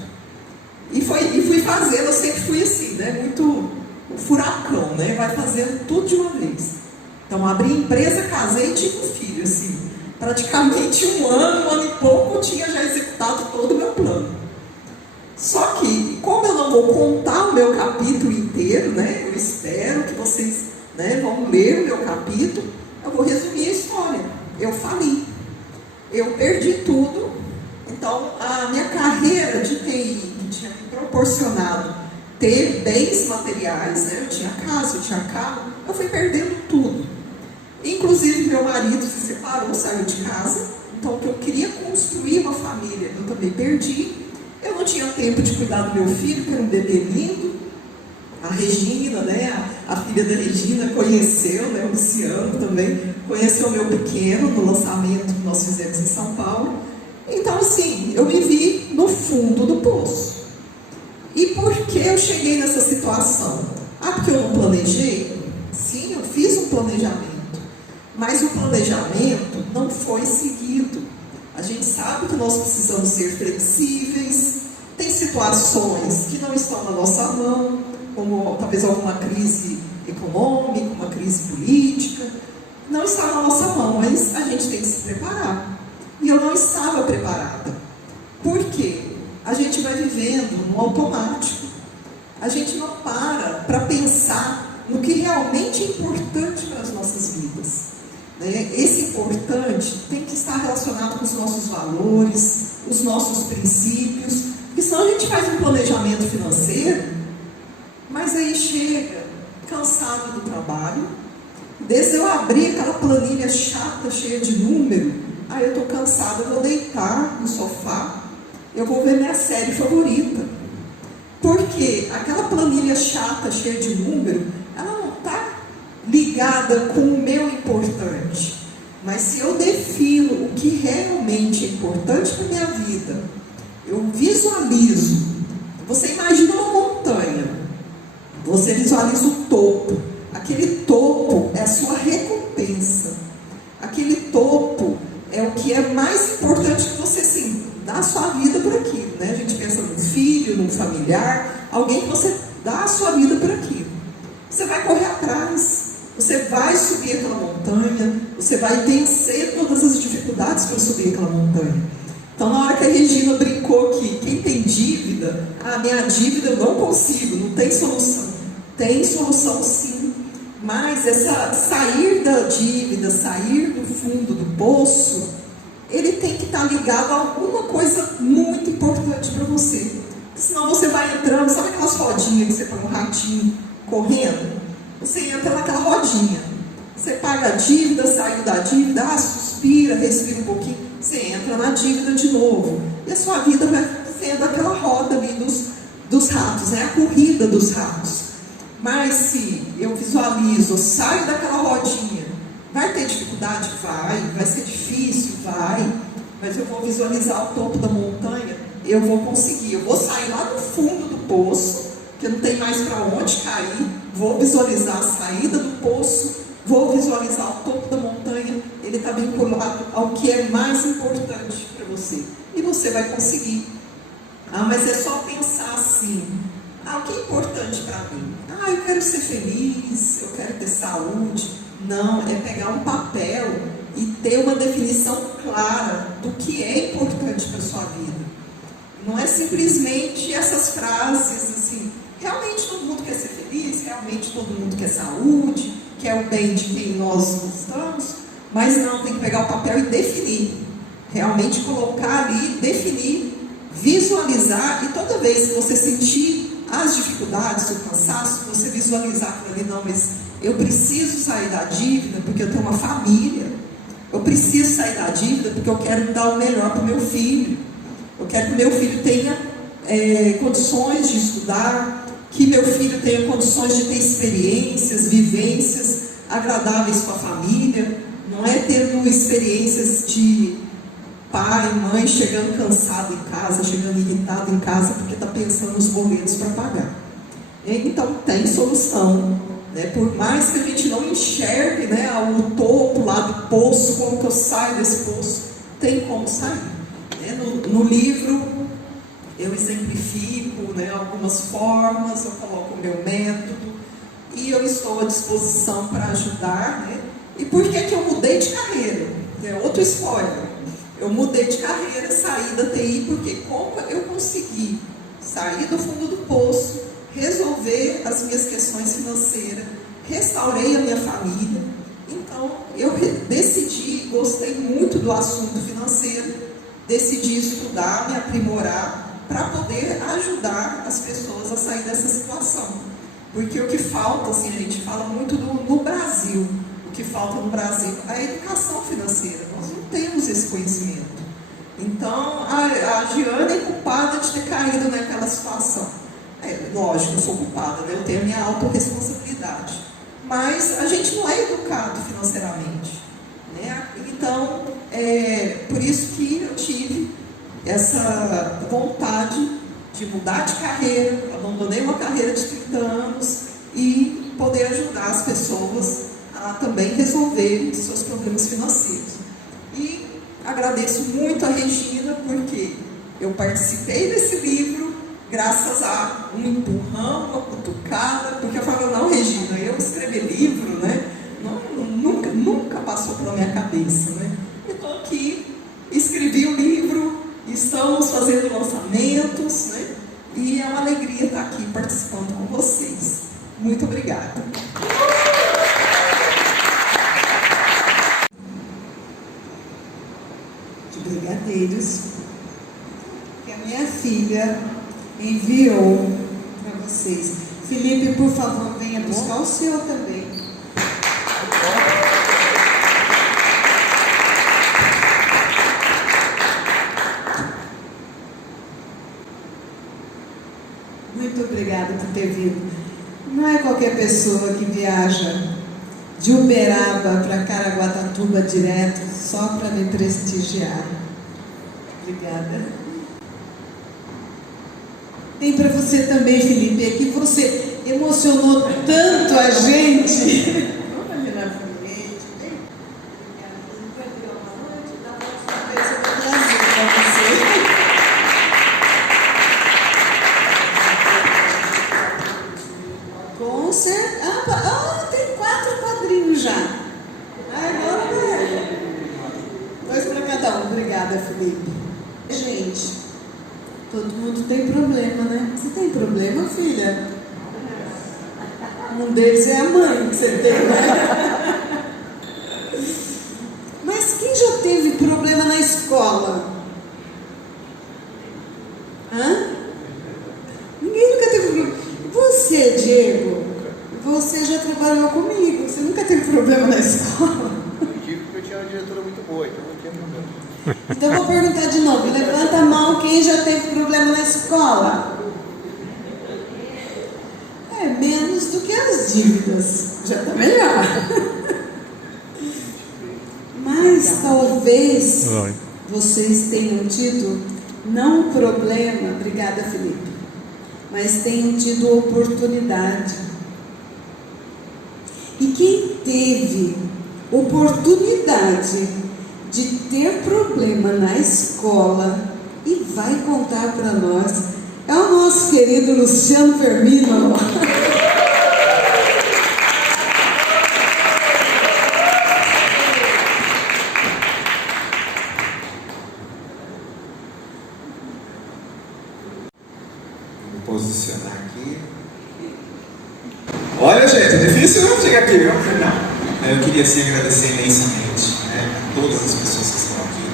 E fui fazendo, eu sempre fui assim, muito furacão, vai fazendo tudo de uma vez. Então, abri empresa, casei e tive um filho, assim. Praticamente um ano e pouco, eu tinha já executado todo o meu plano. Só que, como eu não vou contar o meu capítulo inteiro, eu espero que vocês vão ler o meu capítulo, eu vou resumir a história. Eu fali. Eu perdi tudo. Então, a minha carreira de TI, que tinha me proporcionado ter bens materiais, eu tinha casa, eu tinha carro, eu fui perdendo tudo. Inclusive, meu marido se separou, saiu de casa. Então, que eu queria construir uma família, eu também perdi. Eu não tinha tempo de cuidar do meu filho, que era um bebê lindo. A Regina, a filha da Regina conheceu, o Luciano também, conheceu o meu pequeno no lançamento que nós fizemos em São Paulo. Então, assim, eu me vi no fundo do poço. E por que eu cheguei nessa situação? Porque eu não planejei? Sim, eu fiz um planejamento. Mas o planejamento não foi seguido. A gente sabe que nós precisamos ser flexíveis. Tem situações que não estão na nossa mão, como talvez alguma crise econômica, uma crise política. Não está na nossa mão, mas a gente tem que se preparar. E eu não estava preparada. Por quê? A gente vai vivendo no automático. A gente não para pensar no que realmente é importante para as nossas vidas. Esse importante tem que estar relacionado com os nossos valores, os nossos princípios, porque senão a gente faz um planejamento financeiro, mas aí chega cansado do trabalho, desde eu abrir aquela planilha chata, cheia de número, aí eu estou cansada, eu vou deitar no sofá, eu vou ver minha série favorita, porque aquela planilha chata, cheia de número, ela não está ligada com o meu importante. Mas se eu defino o que realmente é importante para a minha vida, eu visualizo. Você imagina uma montanha, você visualiza o topo. Aquele topo é a sua recompensa. Aquele topo é o que é mais importante que você, sim, dá a sua vida por aquilo, A gente pensa nos amigo, um familiar, alguém que você dá a sua vida por aquilo. Você vai correr atrás, você vai subir aquela montanha, você vai vencer todas as dificuldades para subir aquela montanha. Então, na hora que a Regina brincou que quem tem dívida, minha dívida eu não consigo, não tem solução. Tem solução sim, mas sair da dívida, sair do fundo do poço, ele tem que estar ligado a alguma coisa muito importante para você. Senão você vai entrando, sabe aquelas rodinhas que você põe um ratinho correndo? Você entra naquela rodinha. Você paga a dívida, saiu da dívida, suspira, respira um pouquinho, você entra na dívida de novo. E a sua vida vai sendo aquela roda ali dos ratos, a corrida dos ratos. Mas se eu visualizo, saio daquela rodinha, vai ter dificuldade? Vai ser difícil? Vai. Mas eu vou visualizar o topo da montanha, eu vou conseguir. Eu vou sair lá no fundo do poço, que não tem mais para onde cair, vou visualizar a saída do poço, vou visualizar o topo da montanha, ele está vinculado ao que é mais importante para você. E você vai conseguir. Mas é só pensar assim, o que é importante para mim? Eu quero ser feliz, eu quero ter saúde. Não, é pegar um papel e ter uma definição clara do que é importante para a sua vida. Não é simplesmente essas frases assim, realmente todo mundo quer ser feliz, realmente todo mundo quer saúde, quer o bem de quem nós gostamos, mas não, tem que pegar o papel e definir. Realmente colocar ali, definir, visualizar, e toda vez que você sentir as dificuldades, o cansaço, você visualizar aquilo ali, não, mas eu preciso sair da dívida porque eu tenho uma família, eu preciso sair da dívida porque eu quero dar o melhor para o meu filho, eu quero que o meu filho tenha condições de estudar, que meu filho tenha condições de ter experiências, vivências agradáveis com a família, não é tendo experiências de pai, mãe chegando cansado em casa, chegando irritado em casa porque está pensando nos boletos para pagar. Então tem solução, né? Por mais que a gente não enxergue, né, o topo lá do poço, como que eu saio desse poço, tem como sair. No livro eu exemplifico, né, algumas formas, eu coloco o meu método e eu estou à disposição para ajudar. Né? E por que eu mudei de carreira? Outro spoiler. Eu mudei de carreira, saí da TI, porque como eu consegui sair do fundo do poço, resolver as minhas questões financeiras, restaurei a minha família. Então, eu decidi, gostei muito do assunto financeiro, decidi estudar, me aprimorar, para poder ajudar as pessoas a sair dessa situação. Porque o que falta, assim, a gente fala muito no Brasil, o que falta no Brasil é a educação financeira. Nós não temos esse conhecimento. Então, a Giana é culpada de ter caído naquela situação. Lógico, eu sou culpada, né? Eu tenho a minha autorresponsabilidade. Mas a gente não é educado financeiramente. Né? Então, por isso que eu tive essa vontade de mudar de carreira, abandonei uma carreira de 30 anos e poder ajudar as pessoas a também resolver seus problemas financeiros. E agradeço muito a Regina, porque eu participei desse livro graças a um empurrão, uma cutucada, porque eu falo, não, Regina, eu escrever livro, né? Nunca passou pela minha cabeça, né? Eu estou aqui, escrevi o livro, estamos fazendo lançamentos, né? E é uma alegria estar aqui participando com vocês. Muito obrigada. De brigadeiros que a minha filha enviou para vocês. Felipe, por favor, venha buscar o seu também. Muito obrigada por ter vindo. Não é qualquer pessoa que viaja de Uberaba para Caraguatatuba direto só para me prestigiar. Obrigada. Tem para você também, Felipe, é que você emocionou tanto a gente. Vamos ali na frente, vem. Quer pegar uma noite? Dá uma cabeça do Brasil para você. adulto tem problema, né? Você tem problema, filha? Um deles é a mãe que você tem, né? Mas quem já teve problema na escola? Hã? Ninguém nunca teve problema. Você, Diego, você já trabalhou comigo. Você nunca teve problema na escola? Eu tive porque eu tinha uma diretora muito boa, então não tinha problema. Então eu vou perguntar de novo. Levanta a mão quem já teve problema na escola. É menos do que as dívidas. Já está melhor. Mas talvez vocês tenham tido, não o problema, obrigada, Felipe, mas tenham tido oportunidade. E quem teve oportunidade de ter problema na escola e vai contar para nós é o nosso querido Luciano Firmino. Vou posicionar aqui. Olha, gente, é difícil não chegar aqui, não. Eu queria sim agradecer imensamente, né, a todas as pessoas que estão aqui.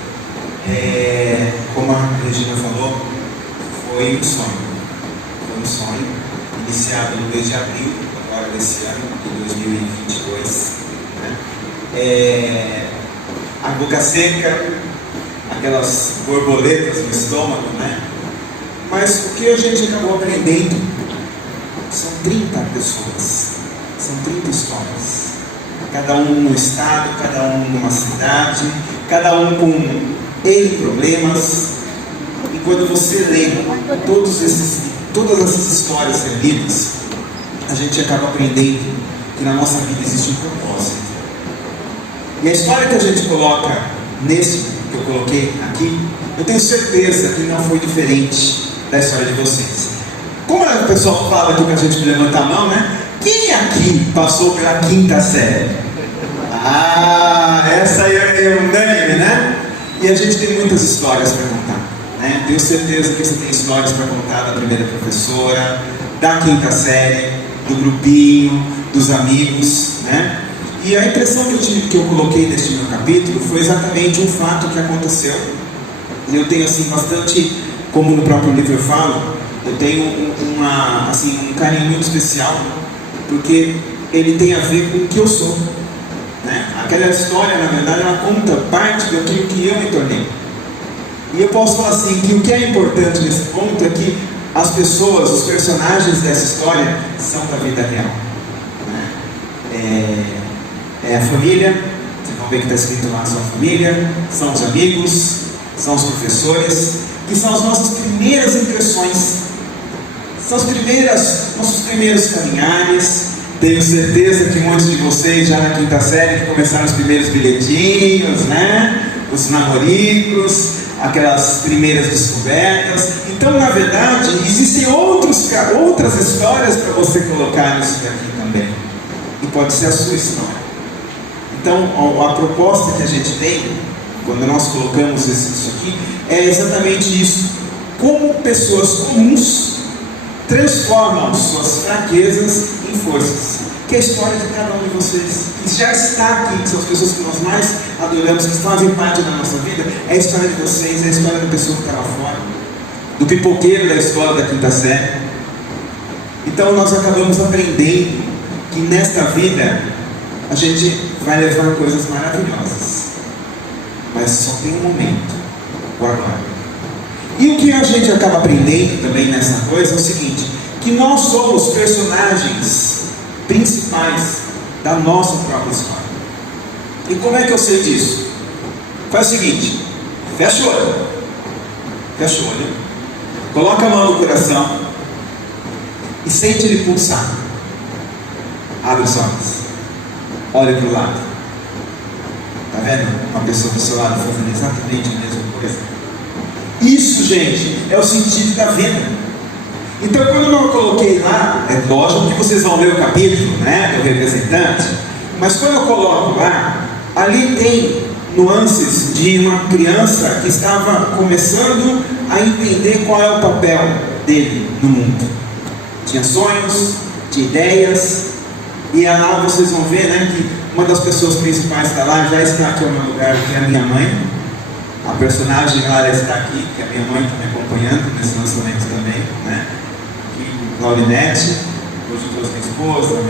Como a Regina falou, foi um sonho. Foi um sonho iniciado no mês de abril, agora desse ano, de 2022. Né? A boca seca, aquelas borboletas no estômago, né? Mas o que a gente acabou aprendendo são 30 pessoas, são 30 histórias. Cada um num estado, cada um numa cidade, cada um com N problemas. E quando você lê todas essas histórias ser lidas, a gente acaba aprendendo que na nossa vida existe um propósito. E a história que a gente coloca nesse que eu coloquei aqui, eu tenho certeza que não foi diferente da história de vocês. Como o pessoal fala aqui pra gente levantar a mão, né? Quem aqui passou pela 5ª série? Essa aí é unânime, né? E a gente tem muitas histórias para contar, né? Tenho certeza que você tem histórias para contar da primeira professora, da 5ª série, do grupinho, dos amigos, né? E a impressão que eu coloquei neste meu capítulo foi exatamente um fato que aconteceu. E eu tenho assim bastante, como no próprio livro eu falo, eu tenho um carinho muito especial, porque ele tem a ver com o que eu sou, né? Aquela história, na verdade, ela conta parte daquilo que eu me tornei. E eu posso falar assim, que o que é importante nesse ponto é que as pessoas, os personagens dessa história são da vida real, né? É a família, vocês vão ver que está escrito lá, são a família, são os amigos, são os professores, que são as nossas primeiras impressões, são nossos primeiros caminhares. Tenho certeza que muitos de vocês já na 5ª série que começaram os primeiros bilhetinhos, né? Os namoricos, aquelas primeiras descobertas. Então, na verdade, existem outras histórias para você colocar nisso aqui também. E pode ser a sua história. Então, a proposta que a gente tem, quando nós colocamos isso aqui, é exatamente isso. Como pessoas comuns transformam suas fraquezas em forças. Que é a história de cada um de vocês, que já está aqui, que são as pessoas que nós mais adoramos, que fazem parte da nossa vida. É a história de vocês, é a história da pessoa que está lá fora, do pipoqueiro da escola da 5ª série. Então nós acabamos aprendendo que nesta vida a gente vai levar coisas maravilhosas, mas só tem um momento, o agora. E o que a gente acaba aprendendo também nessa coisa é o seguinte, que nós somos personagens principais da nossa própria história. E como é que eu sei disso? Faz o seguinte, fecha o olho, coloca a mão no coração e sente ele pulsar. Abre os olhos, olha para o lado. Está vendo uma pessoa do seu lado fazendo exatamente a mesma coisa? Isso, gente, é o sentido da vida. Então, quando eu coloquei lá, é lógico que vocês vão ler o capítulo, né, do representante, mas quando eu coloco lá, ali tem nuances de uma criança que estava começando a entender qual é o papel dele no mundo. Tinha sonhos, tinha ideias, e lá vocês vão ver, né, que uma das pessoas principais está lá, já está aqui ao meu lugar, que é a minha mãe. A personagem lá está aqui, que é a minha mãe que está me acompanhando nesse lançamento também, né? Aqui, Laurinete, hoje eu trouxe minha esposa,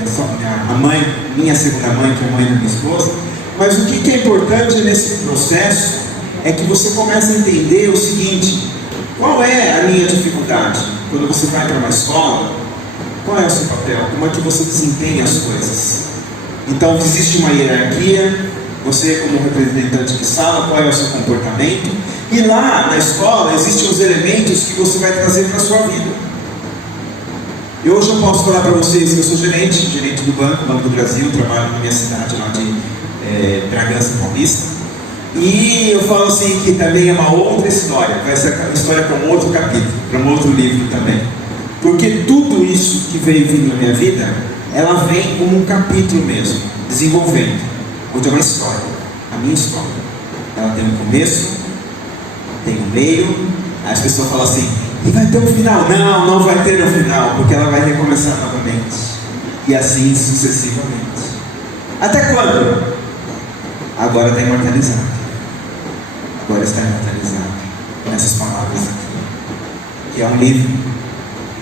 a mãe, minha segunda mãe, que é a mãe da minha esposa. Mas o que é importante nesse processo é que você começa a entender o seguinte: qual é a minha dificuldade? Quando você vai para uma escola, qual é o seu papel? Como é que você desempenha as coisas? Então, existe uma hierarquia, você como representante de sala, qual é o seu comportamento? E lá na escola existem os elementos que você vai trazer para a sua vida. E hoje eu posso falar para vocês que eu sou gerente do Banco do Brasil, trabalho na minha cidade lá de Bragança Paulista. E eu falo assim que também é uma outra história, vai ser uma história para um outro capítulo, para um outro livro também. Porque tudo isso que veio vindo na minha vida, ela vem como um capítulo mesmo, desenvolvendo. Onde é uma história, a minha história. Ela tem um começo, tem um meio, aí as pessoas falam assim, e vai ter um final? Não, não vai ter um final, porque ela vai recomeçar novamente. E assim sucessivamente. Até quando? Agora está imortalizado. Agora está imortalizado nessas palavras aqui, que é um livro.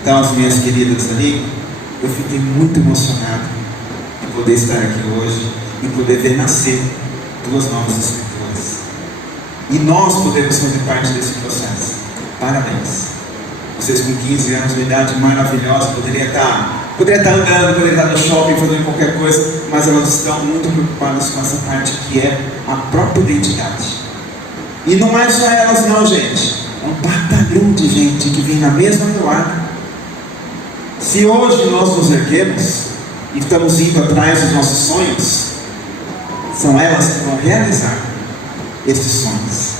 Então, as minhas queridas ali, eu fiquei muito emocionado de poder estar aqui hoje e poder ver nascer duas novas escritoras. E nós podemos fazer parte desse processo. Parabéns. Vocês com 15 anos de idade maravilhosa, poderiam estar andando, poderiam estar no shopping, fazendo qualquer coisa, mas elas estão muito preocupadas com essa parte que é a própria identidade. E não é só elas não, gente. É um batalhão de gente que vem na mesma toada. Se hoje nós nos erguemos e estamos indo atrás dos nossos sonhos, são elas que vão realizar esses sonhos,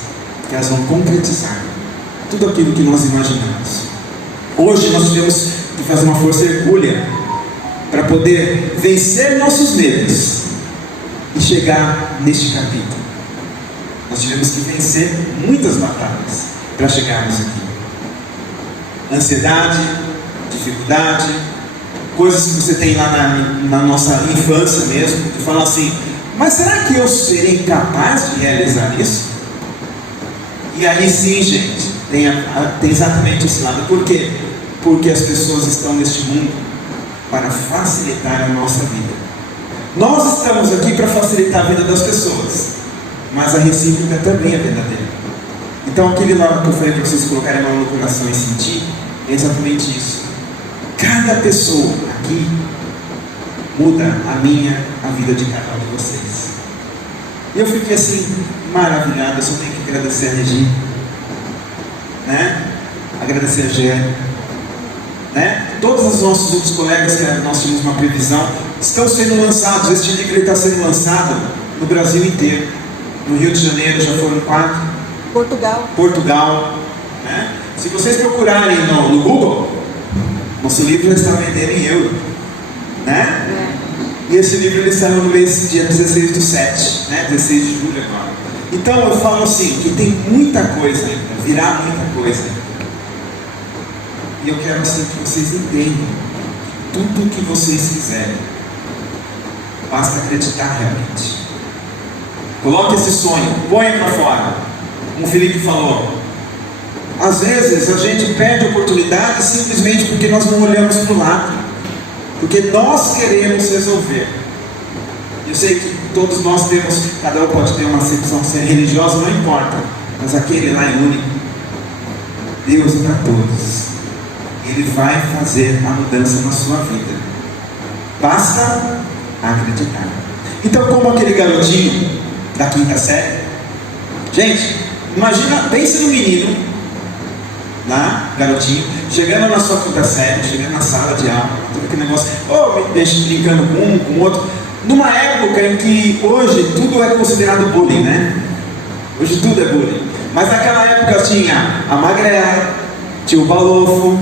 que elas vão concretizar tudo aquilo que nós imaginamos. Hoje nós tivemos que fazer uma força hercúlea para poder vencer nossos medos e chegar neste capítulo. Nós tivemos que vencer muitas batalhas para chegarmos aqui. Ansiedade, dificuldade, coisas que você tem lá na nossa infância mesmo, que fala assim, mas será que eu serei capaz de realizar isso? E aí sim, gente, tem exatamente esse lado. Por quê? Porque as pessoas estão neste mundo para facilitar a nossa vida. Nós estamos aqui para facilitar a vida das pessoas, mas a recíproca também é verdadeira. Então aquele lado que eu falei para vocês colocarem a mão no coração e sentir, é exatamente isso. Cada pessoa aqui muda a vida de cada um de vocês. E eu fiquei assim, maravilhado. Eu só tenho que agradecer a Regina, né? Agradecer a Gé, né? Todos os nossos outros colegas que nós tínhamos uma previsão estão sendo lançados. Este livro está sendo lançado no Brasil inteiro. No Rio de Janeiro já foram 4. Portugal, né? Se vocês procurarem no Google, nosso livro já está vendendo em euro, né? E esse livro ele saiu no mês dia 16/7, né? 16 de julho agora. Então eu falo assim, que tem muita coisa ainda, virá muita coisa. E eu quero assim que vocês entendam tudo o que vocês quiserem. Basta acreditar realmente. Coloque esse sonho, ponha para fora. Como o Felipe falou, às vezes a gente perde oportunidades simplesmente porque nós não olhamos para o lado, porque nós queremos resolver. Eu sei que todos nós temos, cada um pode ter uma acepção religiosa, não importa, mas aquele lá é único. Deus é para todos. Ele vai fazer a mudança na sua vida. Basta acreditar. Então, como aquele garotinho da 5ª série, gente, imagina, pense no menino lá, garotinho, chegando na sua 5ª série, chegando na sala de aula, todo aquele negócio, brincando com um, com o outro, numa época em que hoje tudo é considerado bullying, né? Hoje tudo é bullying. Mas naquela época tinha a magrela, tinha o balofo,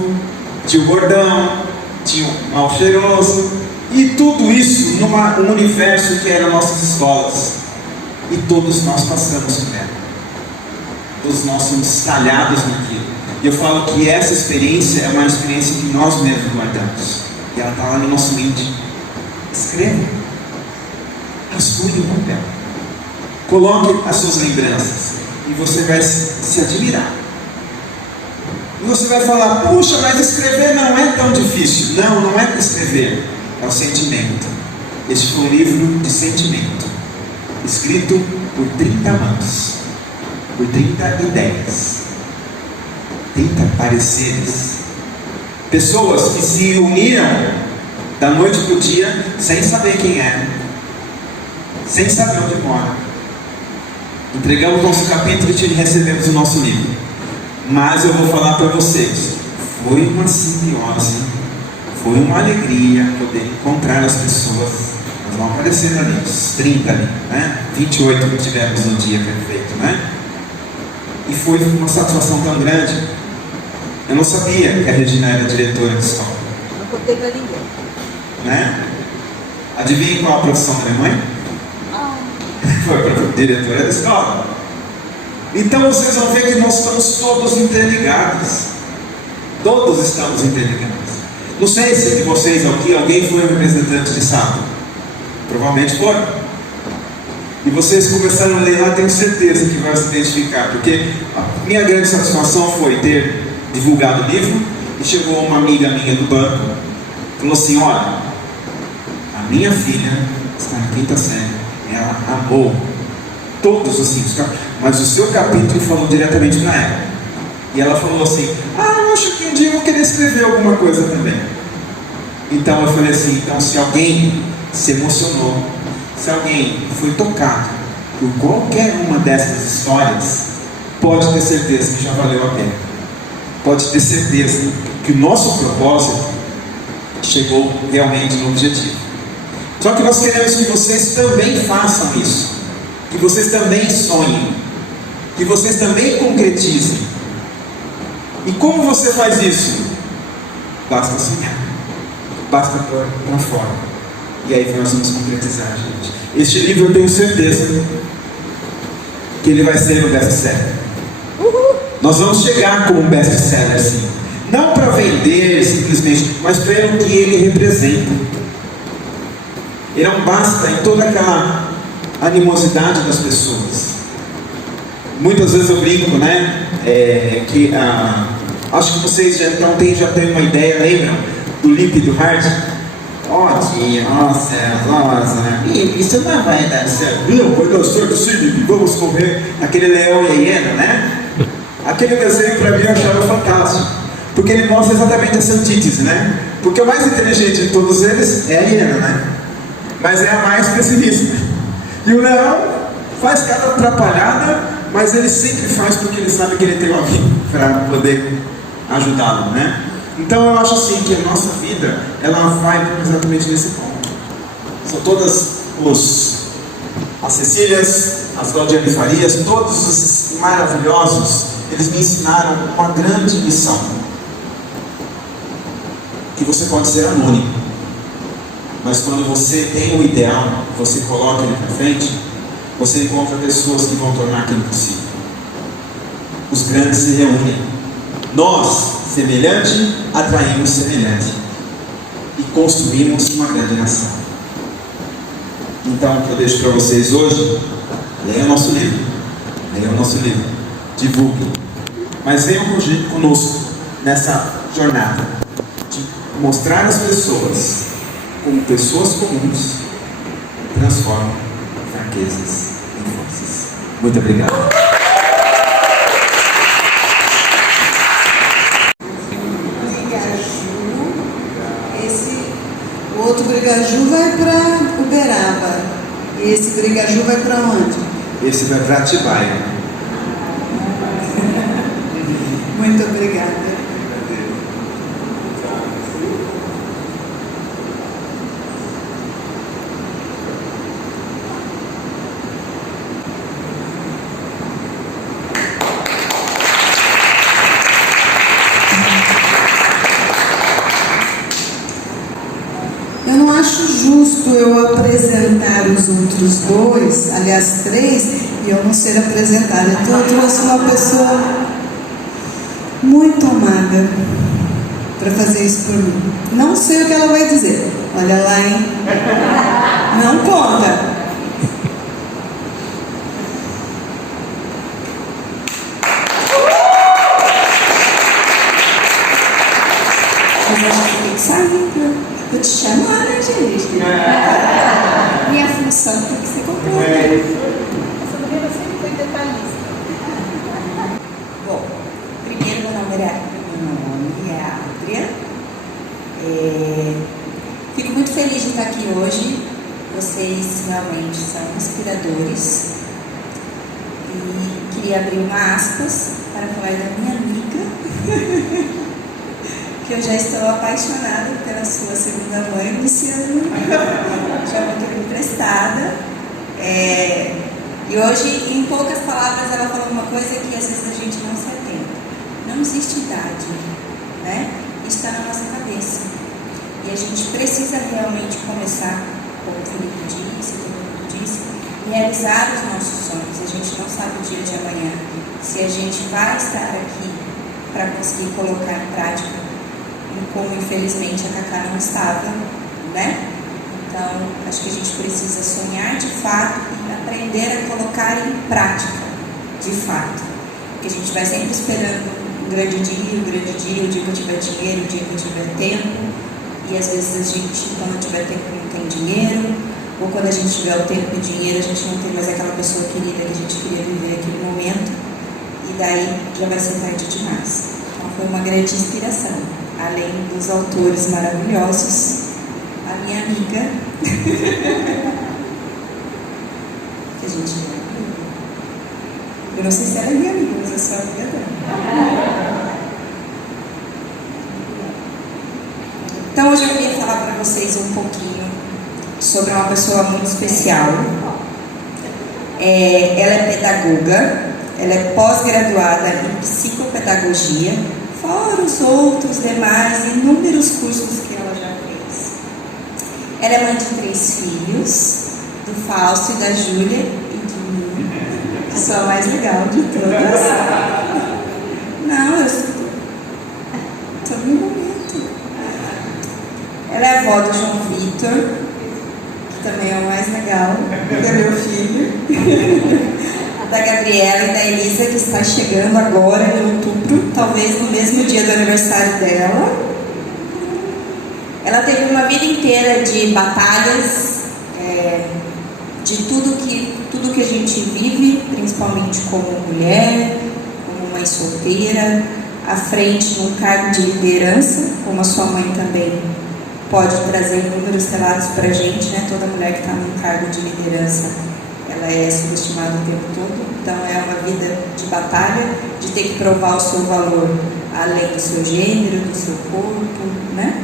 tinha o gordão, tinha o mal cheiroso, e tudo isso num universo que eram nossas escolas. E todos nós passamos por ela. Todos nós somos talhados naquilo. E eu falo que essa experiência é uma experiência que nós mesmos guardamos. E ela está lá no nosso mente. Escreva. Rascunhe o papel. Coloque as suas lembranças. E você vai se admirar. E você vai falar, puxa, mas escrever não é tão difícil. Não, não é escrever. É o sentimento. Este foi um livro de sentimento. Escrito por 30 mãos. Por 30 ideias. 30 pareceres. Pessoas que se uniram da noite para o dia sem saber quem é. Sem saber onde mora. Entregamos nosso capítulo e recebemos o nosso livro. Mas eu vou falar para vocês, foi uma simbiose, foi uma alegria poder encontrar as pessoas. Elas vão aparecendo ali, uns 30 ali, né? 28 que tivemos no dia perfeito, né? E foi uma satisfação tão grande. Eu não sabia que a Regina era diretora de escola. Não contei para ninguém. Né? Adivinha qual a profissão da minha mãe? Foi diretora da escola. Então vocês vão ver que nós estamos todos interligados. Todos estamos interligados. Não sei se de vocês aqui alguém foi representante de sábado. Provavelmente foram. E vocês começaram a ler lá, tenho certeza que vai se identificar. Porque a minha grande satisfação foi ter divulgado o livro. E chegou uma amiga minha do banco. Falou assim, olha, a minha filha está na 5ª série. Ela amou todos assim, mas o seu capítulo falou diretamente para ela. E ela falou assim, eu acho que um dia eu vou querer escrever alguma coisa também. Então eu falei assim, então se alguém se emocionou, se alguém foi tocado por qualquer uma dessas histórias, pode ter certeza que já valeu a pena. Pode ter certeza que o nosso propósito chegou realmente no objetivo. Só que nós queremos que vocês também façam isso. Que vocês também sonhem. Que vocês também concretizem. E como você faz isso? Basta sonhar. Basta pôr para fora. E aí nós vamos concretizar, gente. Este livro eu tenho certeza que ele vai ser um best-seller. Nós vamos chegar com um best-seller assim. Não para vender simplesmente, mas pelo que ele representa. Ele não basta em toda aquela animosidade das pessoas. Muitas vezes eu brinco, né? Acho que vocês já têm uma ideia, lembram? Do líquido hard? Nossa, isso não vai dar certo. Não, vai dar certo sim, Lipe. Vamos correr. Aquele leão e a hiena, né? Aquele desenho para mim eu achava fantástico. Porque ele mostra exatamente essa antítese, né? Porque o mais inteligente de todos eles é a hiena, né? Mas é a mais pessimista. E o leão faz cada atrapalhada, mas ele sempre faz porque ele sabe que ele tem alguém para poder ajudá-lo, né? Então eu acho assim que a nossa vida, ela vai exatamente nesse ponto. São todas as Cecílias, as Claudiane Farias, todos esses maravilhosos, eles me ensinaram uma grande lição. Que você pode ser anônimo. Mas quando você tem o ideal, você coloca ele para frente, você encontra pessoas que vão tornar aquilo possível. Os grandes se reúnem. Nós, semelhante, atraímos semelhante. E construímos uma grande nação. Então, o que eu deixo para vocês hoje, leiam o nosso livro. Leiam o nosso livro. Divulguem. Mas venham conosco nessa jornada de mostrar às pessoas como pessoas comuns transformam fraquezas em forças. Muito obrigado. O outro Brigaju vai para Uberaba. E esse Brigaju vai para onde? Esse vai para Atibaia. Muito obrigada. Eu não acho justo eu apresentar os outros dois, aliás, três, e eu não ser apresentada. Então eu trouxe uma pessoa muito amada para fazer isso por mim. Não sei o que ela vai dizer. Olha lá, hein? Não conta. Mas acho que tem que sair pra te chamar, né, gente? Minha função tem que ser completa. Essa menina sempre foi detalhista. Bom, primeiro meu nome é Adria. Fico muito feliz de estar aqui hoje. Vocês realmente são inspiradores. E queria abrir uma aspas para falar da minha amiga. Que eu já estou apaixonada pela sua segunda mãe, Luciana. Já muito emprestada. E hoje, em poucas palavras, ela falou uma coisa que às vezes a gente não se atenta. Não existe idade, né? Isso está na nossa cabeça. E a gente precisa realmente começar, como o Felipe disse, todo mundo disse, realizar os nossos sonhos. A gente não sabe o dia de amanhã. Se a gente vai estar aqui para conseguir colocar em prática, como infelizmente a Cacá não estava, né? Então, acho que a gente precisa sonhar de fato e aprender a colocar em prática, de fato. Porque a gente vai sempre esperando um grande dia, o dia que eu tiver dinheiro, o dia que eu tiver tempo. E às vezes a gente, quando tiver tempo, não tem dinheiro. Ou quando a gente tiver o tempo e dinheiro, a gente não tem mais aquela pessoa querida que a gente queria viver aquele momento. E daí já vai ser tarde demais. Então foi uma grande inspiração. Além dos autores maravilhosos, a minha amiga, que a gente é amiga. Eu não sei se ela é minha amiga, mas eu sou amiga dela. Então hoje eu queria falar para vocês um pouquinho sobre uma pessoa muito especial. Ela é pedagoga, ela é pós-graduada em psicopedagogia, fora os outros demais inúmeros cursos que ela já fez. Ela é mãe de 3 filhos, do Fausto e da Júlia e de mim, que sou a mais legal de todas. Não, eu estou no momento. Ela é avó do João Vitor, que também é o mais legal, que é meu filho. Da Gabriela e da Elisa, que está chegando agora em outubro, talvez no mesmo dia do aniversário dela. Ela teve uma vida inteira de batalhas, de tudo que a gente vive, principalmente como mulher, como mãe solteira, à frente num cargo de liderança, como a sua mãe também pode trazer inúmeros relatos para a gente, né? Toda mulher que está num cargo de liderança, ela é subestimada o tempo todo. Então é uma vida de batalha, de ter que provar o seu valor além do seu gênero, do seu corpo, né?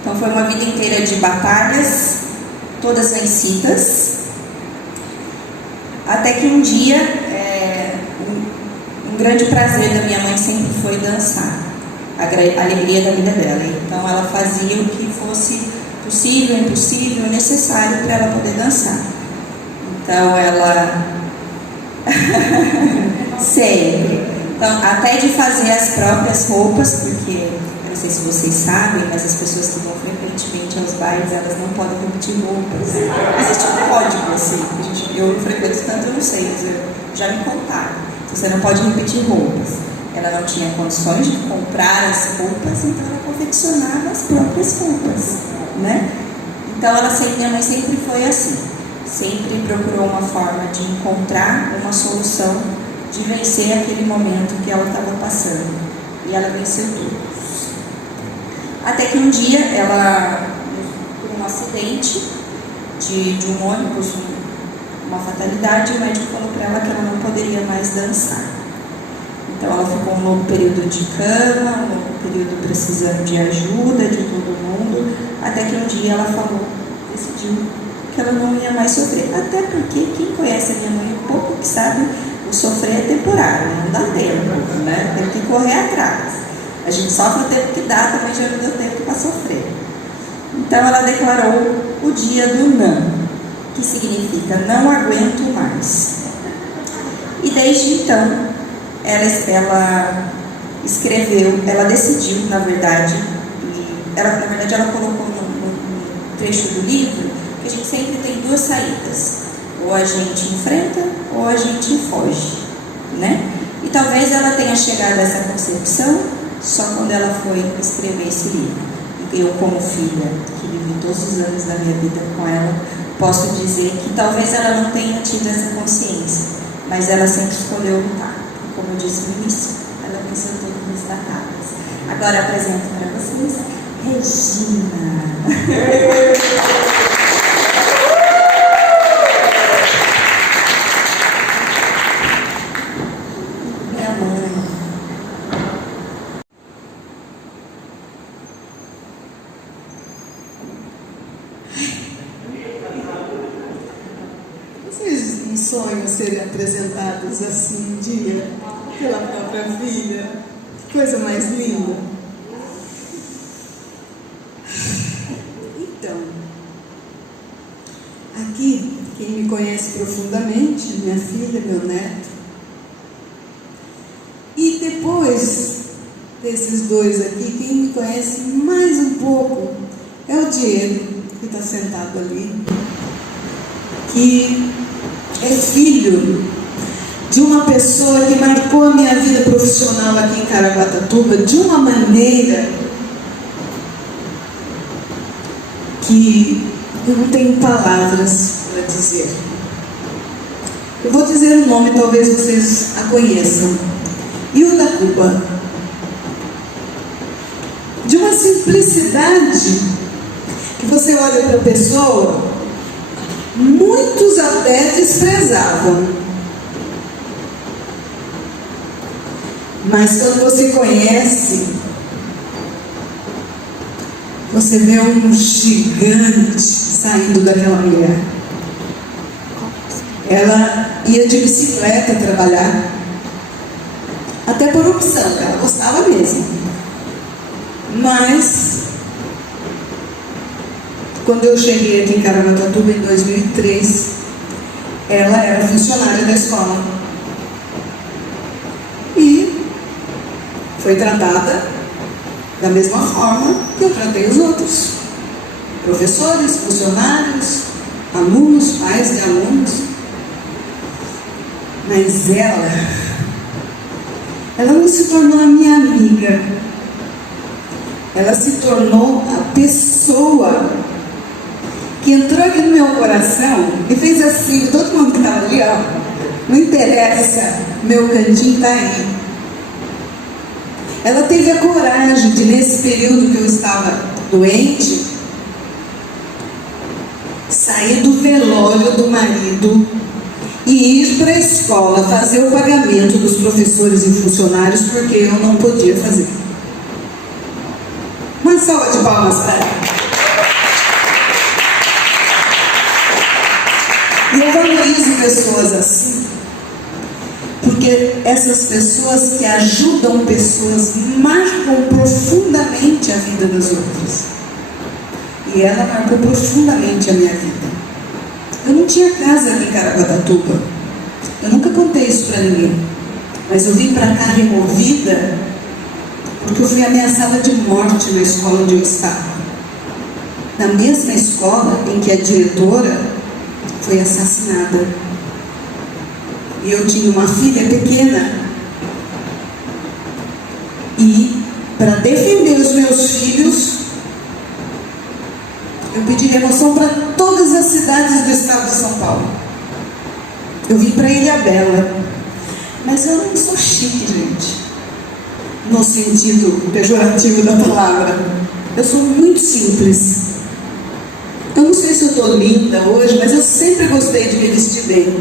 Então foi uma vida inteira de batalhas, todas vencidas, até que um dia um grande prazer da minha mãe sempre foi dançar, a alegria da vida dela. Então ela fazia o que fosse possível, impossível, necessário para ela poder dançar. Então ela sempre. Então, até de fazer as próprias roupas, porque eu não sei se vocês sabem, mas as pessoas que vão frequentemente aos bailes, elas não podem repetir roupas. Existe um código assim. Eu não frequento tanto, eu não sei, mas já me contaram. Você não pode repetir roupas. Ela não tinha condições de comprar as roupas, então ela confeccionava as próprias roupas, né? Então minha mãe sempre foi assim. Sempre procurou uma forma de encontrar uma solução, de vencer aquele momento que ela estava passando. E ela venceu tudo. Até que um dia, ela, por um acidente de um ônibus, uma fatalidade, o médico falou para ela que ela não poderia mais dançar. Então ela ficou um longo período de cama, um longo período precisando de ajuda de todo mundo, até que um dia ela decidiu que ela não ia mais sofrer. Até porque quem conhece a minha mãe um pouco que sabe, o sofrer é temporário, não dá tempo, né? Tem que correr atrás. A gente sofre o tempo que dá, também já não deu tempo para sofrer. Então Então ela declarou o dia do não, que significa não aguento mais. E desde então, ela escreveu, ela decidiu, na verdade, ela colocou no trecho do livro que a gente sempre tem duas saídas: ou a gente enfrenta ou a gente foge, né? E talvez ela tenha chegado a essa concepção só quando ela foi escrever esse livro. E eu, como filha, que vivi todos os anos da minha vida com ela, posso dizer que talvez ela não tenha tido essa consciência, mas ela sempre escolheu lutar. Como eu disse no início, ela venceu todas as batalhas. Agora apresento para vocês Regina. Vocês não sonham serem apresentados assim um dia pela própria filha? Que coisa mais linda! Então, aqui, quem me conhece profundamente, minha filha, meu neto. E depois desses dois aqui, quem me conhece mais um pouco é o Diego, que está sentado ali, que é filho de uma pessoa que marcou a minha vida profissional aqui em Caraguatatuba de uma maneira que eu não tenho palavras para dizer. Eu vou dizer o nome, talvez vocês a conheçam. Hilda Cuba. De uma simplicidade que você olha para a pessoa, muitos até desprezavam. Mas quando você conhece, você vê um gigante saindo daquela mulher. Ela ia de bicicleta trabalhar, até por opção, ela gostava mesmo. Mas quando eu cheguei aqui em Caraguatatuba em 2003, ela era funcionária da escola e foi tratada da mesma forma que eu tratei os outros: professores, funcionários, alunos, pais de alunos. Mas ela não se tornou a minha amiga, ela se tornou a pessoa que entrou aqui no meu coração e fez assim: todo mundo que estava ali, ó, não interessa, meu cantinho está aí. Ela teve a coragem de, nesse período que eu estava doente, sair do velório do marido e ir para a escola fazer o pagamento dos professores e funcionários, porque eu não podia fazer. Uma salva de palmas para ela. E eu valorizo pessoas assim, porque essas pessoas que ajudam pessoas marcam profundamente a vida das outras. E ela marcou profundamente a minha vida. Eu não tinha casa aqui em Caraguatatuba. Eu nunca contei isso para ninguém. Mas eu vim para cá removida porque eu fui ameaçada de morte na escola onde eu estava. Na mesma escola em que a diretora foi assassinada. E eu tinha uma filha pequena. E, para defender os meus filhos, eu pedi remoção para todas as cidades do estado de São Paulo. Eu vim para Ilhabela. Mas eu não sou chique, gente, no sentido pejorativo da palavra. Eu sou muito simples. Eu não sei se eu estou linda hoje, mas eu sempre gostei de me vestir bem.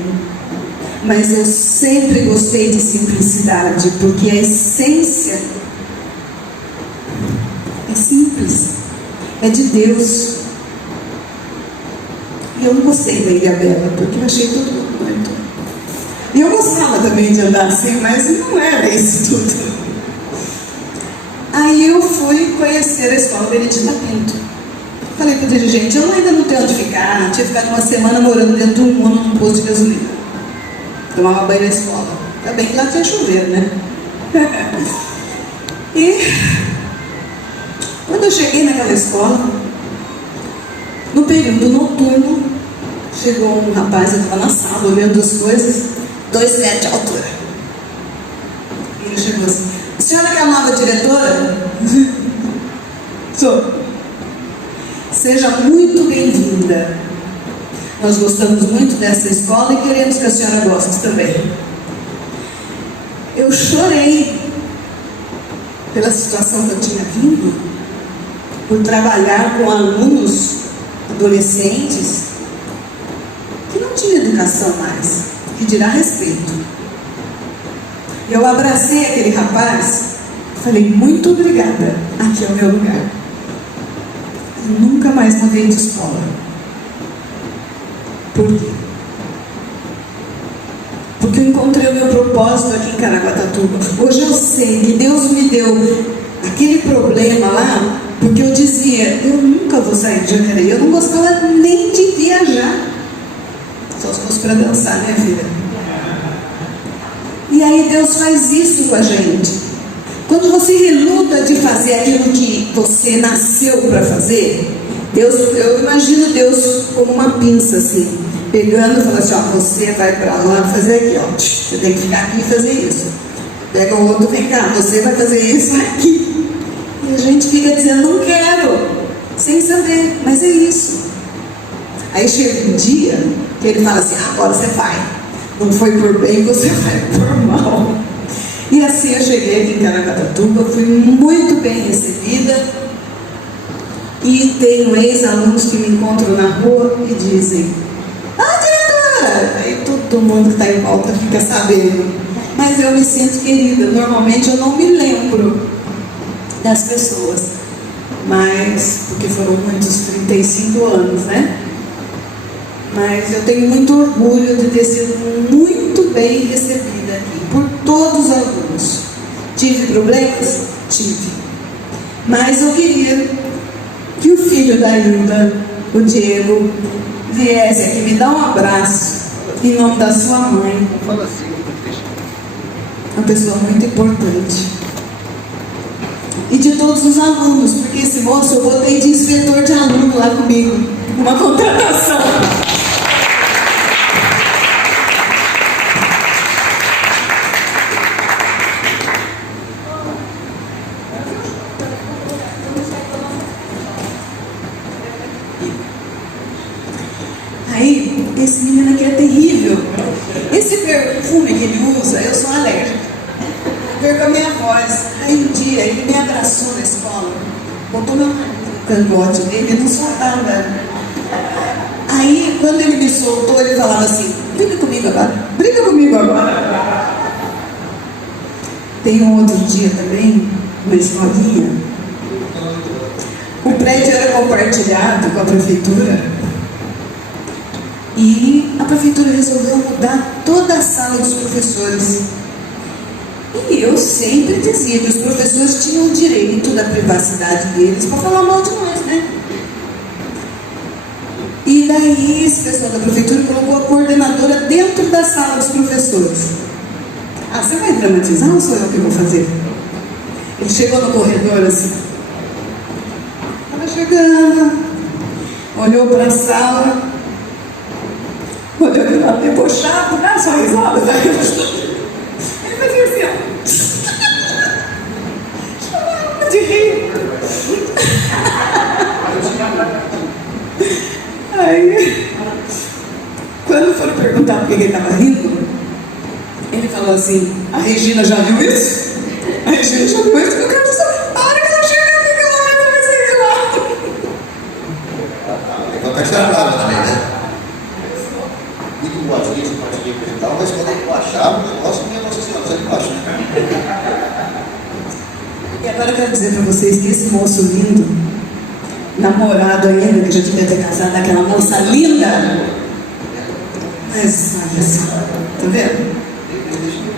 Mas eu sempre gostei de simplicidade, porque a essência é simples, é de Deus. E eu não gostei da Ilhabela, porque eu achei todo mundo muito. E eu gostava também de andar assim, mas não era isso tudo. Aí eu fui conhecer a Escola Benedita Pinto. Falei pro dirigente, eu ainda não tenho onde ficar. Tinha ficado uma semana morando dentro de um mundo num posto de gasolina. Tomava banho na escola. Ainda bem que lá tinha chuveiro, né? E quando eu cheguei naquela escola, no período noturno, chegou um rapaz, eu estava na sala olhando as coisas, 2 metros de altura. E ele chegou assim, a senhora que é a nova diretora? Sou. Seja muito bem-vinda. Nós gostamos muito dessa escola e queremos que a senhora goste também. Eu chorei pela situação que eu tinha vindo, por trabalhar com alunos, adolescentes, que não tinham educação mais, que dirá respeito. Eu abracei aquele rapaz, falei, muito obrigada, aqui é o meu lugar. Eu nunca mais mudei de escola. Por quê? Porque eu encontrei o meu propósito aqui em Caraguatatuba. Hoje eu sei que Deus me deu aquele problema lá, porque eu dizia, eu nunca vou sair de Jacareí. Eu não gostava nem de viajar. Só se fosse para dançar, né, filha? E aí Deus faz isso com a gente. Quando você reluta de fazer aquilo que você nasceu para fazer, Deus, eu imagino Deus como uma pinça assim, pegando e falando assim, ó, você vai para lá fazer aqui, ó, você tem que ficar aqui e fazer isso. Pega o outro, vem cá, você vai fazer isso aqui. E a gente fica dizendo, não quero, sem saber, mas é isso. Aí chega um dia que ele fala assim, agora você vai. Não foi por bem, você vai por mal. E assim eu cheguei aqui em Caraguatatuba, fui muito bem recebida. E tenho ex-alunos que me encontram na rua e dizem, diretora! Aí todo mundo que está em volta fica sabendo. Mas eu me sinto querida. Normalmente eu não me lembro das pessoas. Mas, porque foram muitos 35 anos, né? Mas eu tenho muito orgulho de ter sido muito bem recebida aqui, por todos os alunos. Tive problemas? Tive. Mas eu queria que o filho da Hilda, o Diego, viesse aqui me dar um abraço em nome da sua mãe. Uma pessoa muito importante. E de todos os alunos, porque esse moço eu botei de inspetor de aluno lá comigo, uma contratação. Aí, esse menino aqui é terrível. Esse perfume que ele usa, eu sou alérgica. Eu perco a minha voz. Aí um dia ele me abraçou na escola, botou meu cangote dele, ele não soltava. Aí, quando ele me soltou, ele falava assim, briga comigo agora, briga comigo agora. Tem um outro dia também, uma escolinha. O prédio era compartilhado com a prefeitura. E a prefeitura resolveu mudar toda a sala dos professores. E eu sempre dizia que os professores tinham o direito da privacidade deles para falar mal de nós, né? E daí esse pessoal da prefeitura colocou a coordenadora dentro da sala dos professores. Ah, você vai dramatizar ou sou eu que vou fazer? Ele chegou no corredor assim. Estava chegando, olhou para a sala, olhou aquele lado debochado, dá só risada. Ele fazia assim, ó. Chamava de rir. Aí, quando foram perguntar por que ele estava rindo, ele falou assim, a Regina já viu isso? A Regina já viu isso? Eu quero saber, a hora que ela chega aqui, que ela vai sair de lá. Então tá estragado também, né? Muito boazinha, simpatia e tal, mas quando ele baixava o negócio, minha Nossa Senhora, sai de baixo. E agora eu quero dizer para vocês que esse moço lindo, namorado ainda, que já devia ter casado, aquela moça linda, mas olha só, tá vendo?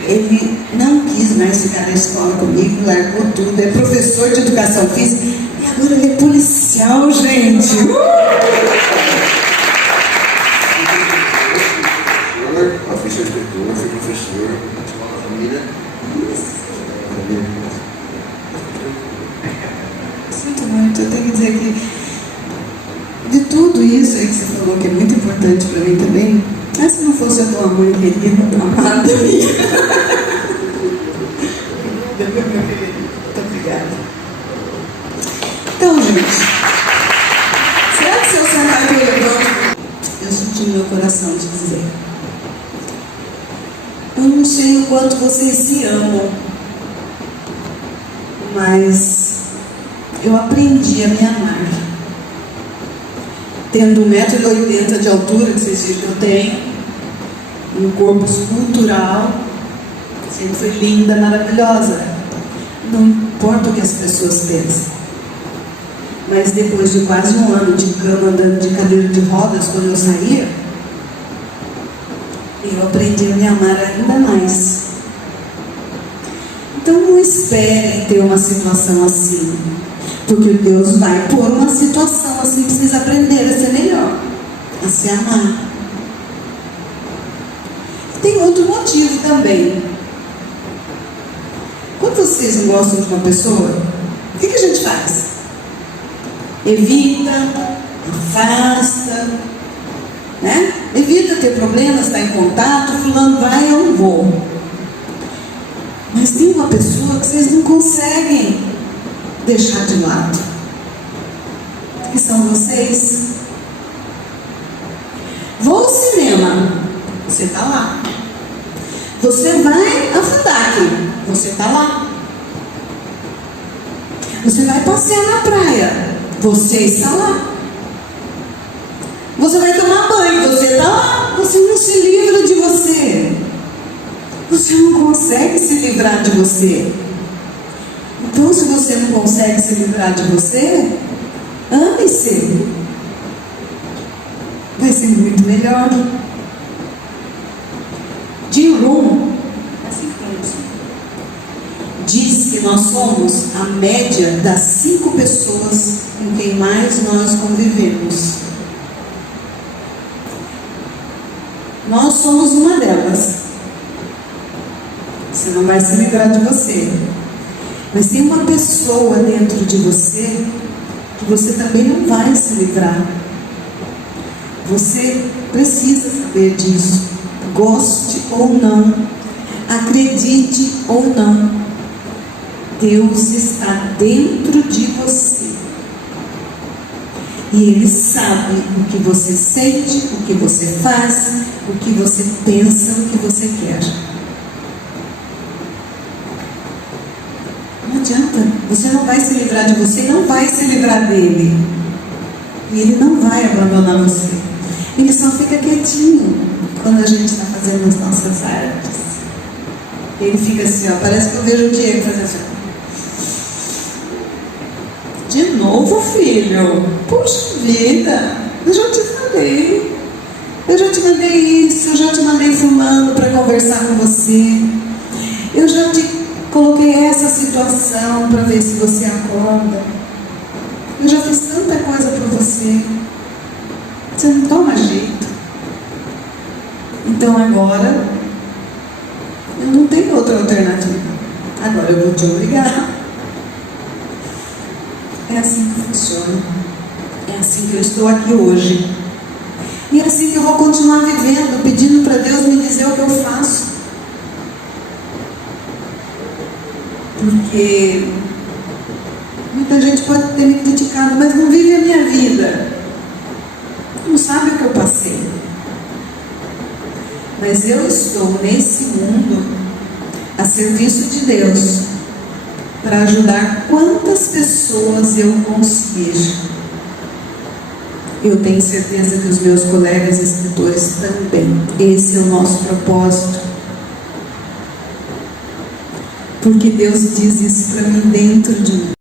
Ele não quis mais ficar na escola comigo, largou tudo, é professor de educação física e agora ele é policial, gente. Eu fui inspetor, fui professor, escola da família. Sinto muito, eu tenho que dizer que de tudo isso aí que você falou, que é muito importante para mim também, mas se não fosse a tua mãe querida, amada minha. Muito obrigada. Então, gente, será que se eu sentar aqui eu levanto? Eu senti no meu coração de dizer. Eu não sei o quanto vocês se amam, mas eu aprendi a me amar. Tendo 1,80 m de altura, que vocês viram que eu tenho, um corpo escultural, sempre fui linda, maravilhosa. Não importa o que as pessoas pensam. Mas depois de quase um ano de cama, andando de cadeira de rodas, quando eu saía, eu aprendi a me amar ainda mais. Então não esperem ter uma situação assim, porque Deus vai pôr uma situação assim para vocês aprenderem a ser melhor, a se amar. Tem outro motivo também. Quando vocês não gostam de uma pessoa, o que a gente faz? Evita, afasta, né? Evita ter problemas, estar em contato, fulano vai, eu não vou. Mas tem uma pessoa que vocês não conseguem deixar de lado, que são vocês. Vou ao cinema, você está lá. Você vai a FUDAC, você está lá. Você vai passear na praia, você está lá. Você vai tomar banho, você está lá. Você não se livra de você. Você não consegue se livrar de você. Então, se você não consegue se livrar de você, ame-se. Vai ser muito melhor. Jim Rohn diz que nós somos a média das 5 pessoas com quem mais nós convivemos. Nós somos uma delas. Você não vai se livrar de você. Mas tem uma pessoa dentro de você que você também não vai se livrar. Você precisa saber disso. Goste ou não, acredite ou não, Deus está dentro de você. E Ele sabe o que você sente, o que você faz, o que você pensa, o que você quer. Não adianta, você não vai se livrar de você, não vai se livrar dele. E Ele não vai abandonar você. Ele só fica quietinho quando a gente está fazendo as nossas artes. Ele fica assim, ó, parece que eu vejo o Diego fazer assim. De novo, filho? Puxa vida, eu já te falei. Eu já te mandei isso, eu já te mandei fulano para conversar com você. Eu já te coloquei essa situação para ver se você acorda. Eu já fiz tanta coisa por você. Você não toma jeito. Então agora eu não tenho outra alternativa. Agora eu vou te obrigar. É assim que funciona. É assim que eu estou aqui hoje. E é assim que eu vou continuar vivendo, pedindo para Deus me dizer o que eu faço. Porque muita gente pode ter me criticado, mas não vive a minha vida. Não sabe o que eu passei. Mas eu estou nesse mundo a serviço de Deus para ajudar quantas pessoas eu conseguir. Eu tenho certeza que os meus colegas escritores também. Esse é o nosso propósito. Porque Deus diz isso para mim dentro de mim.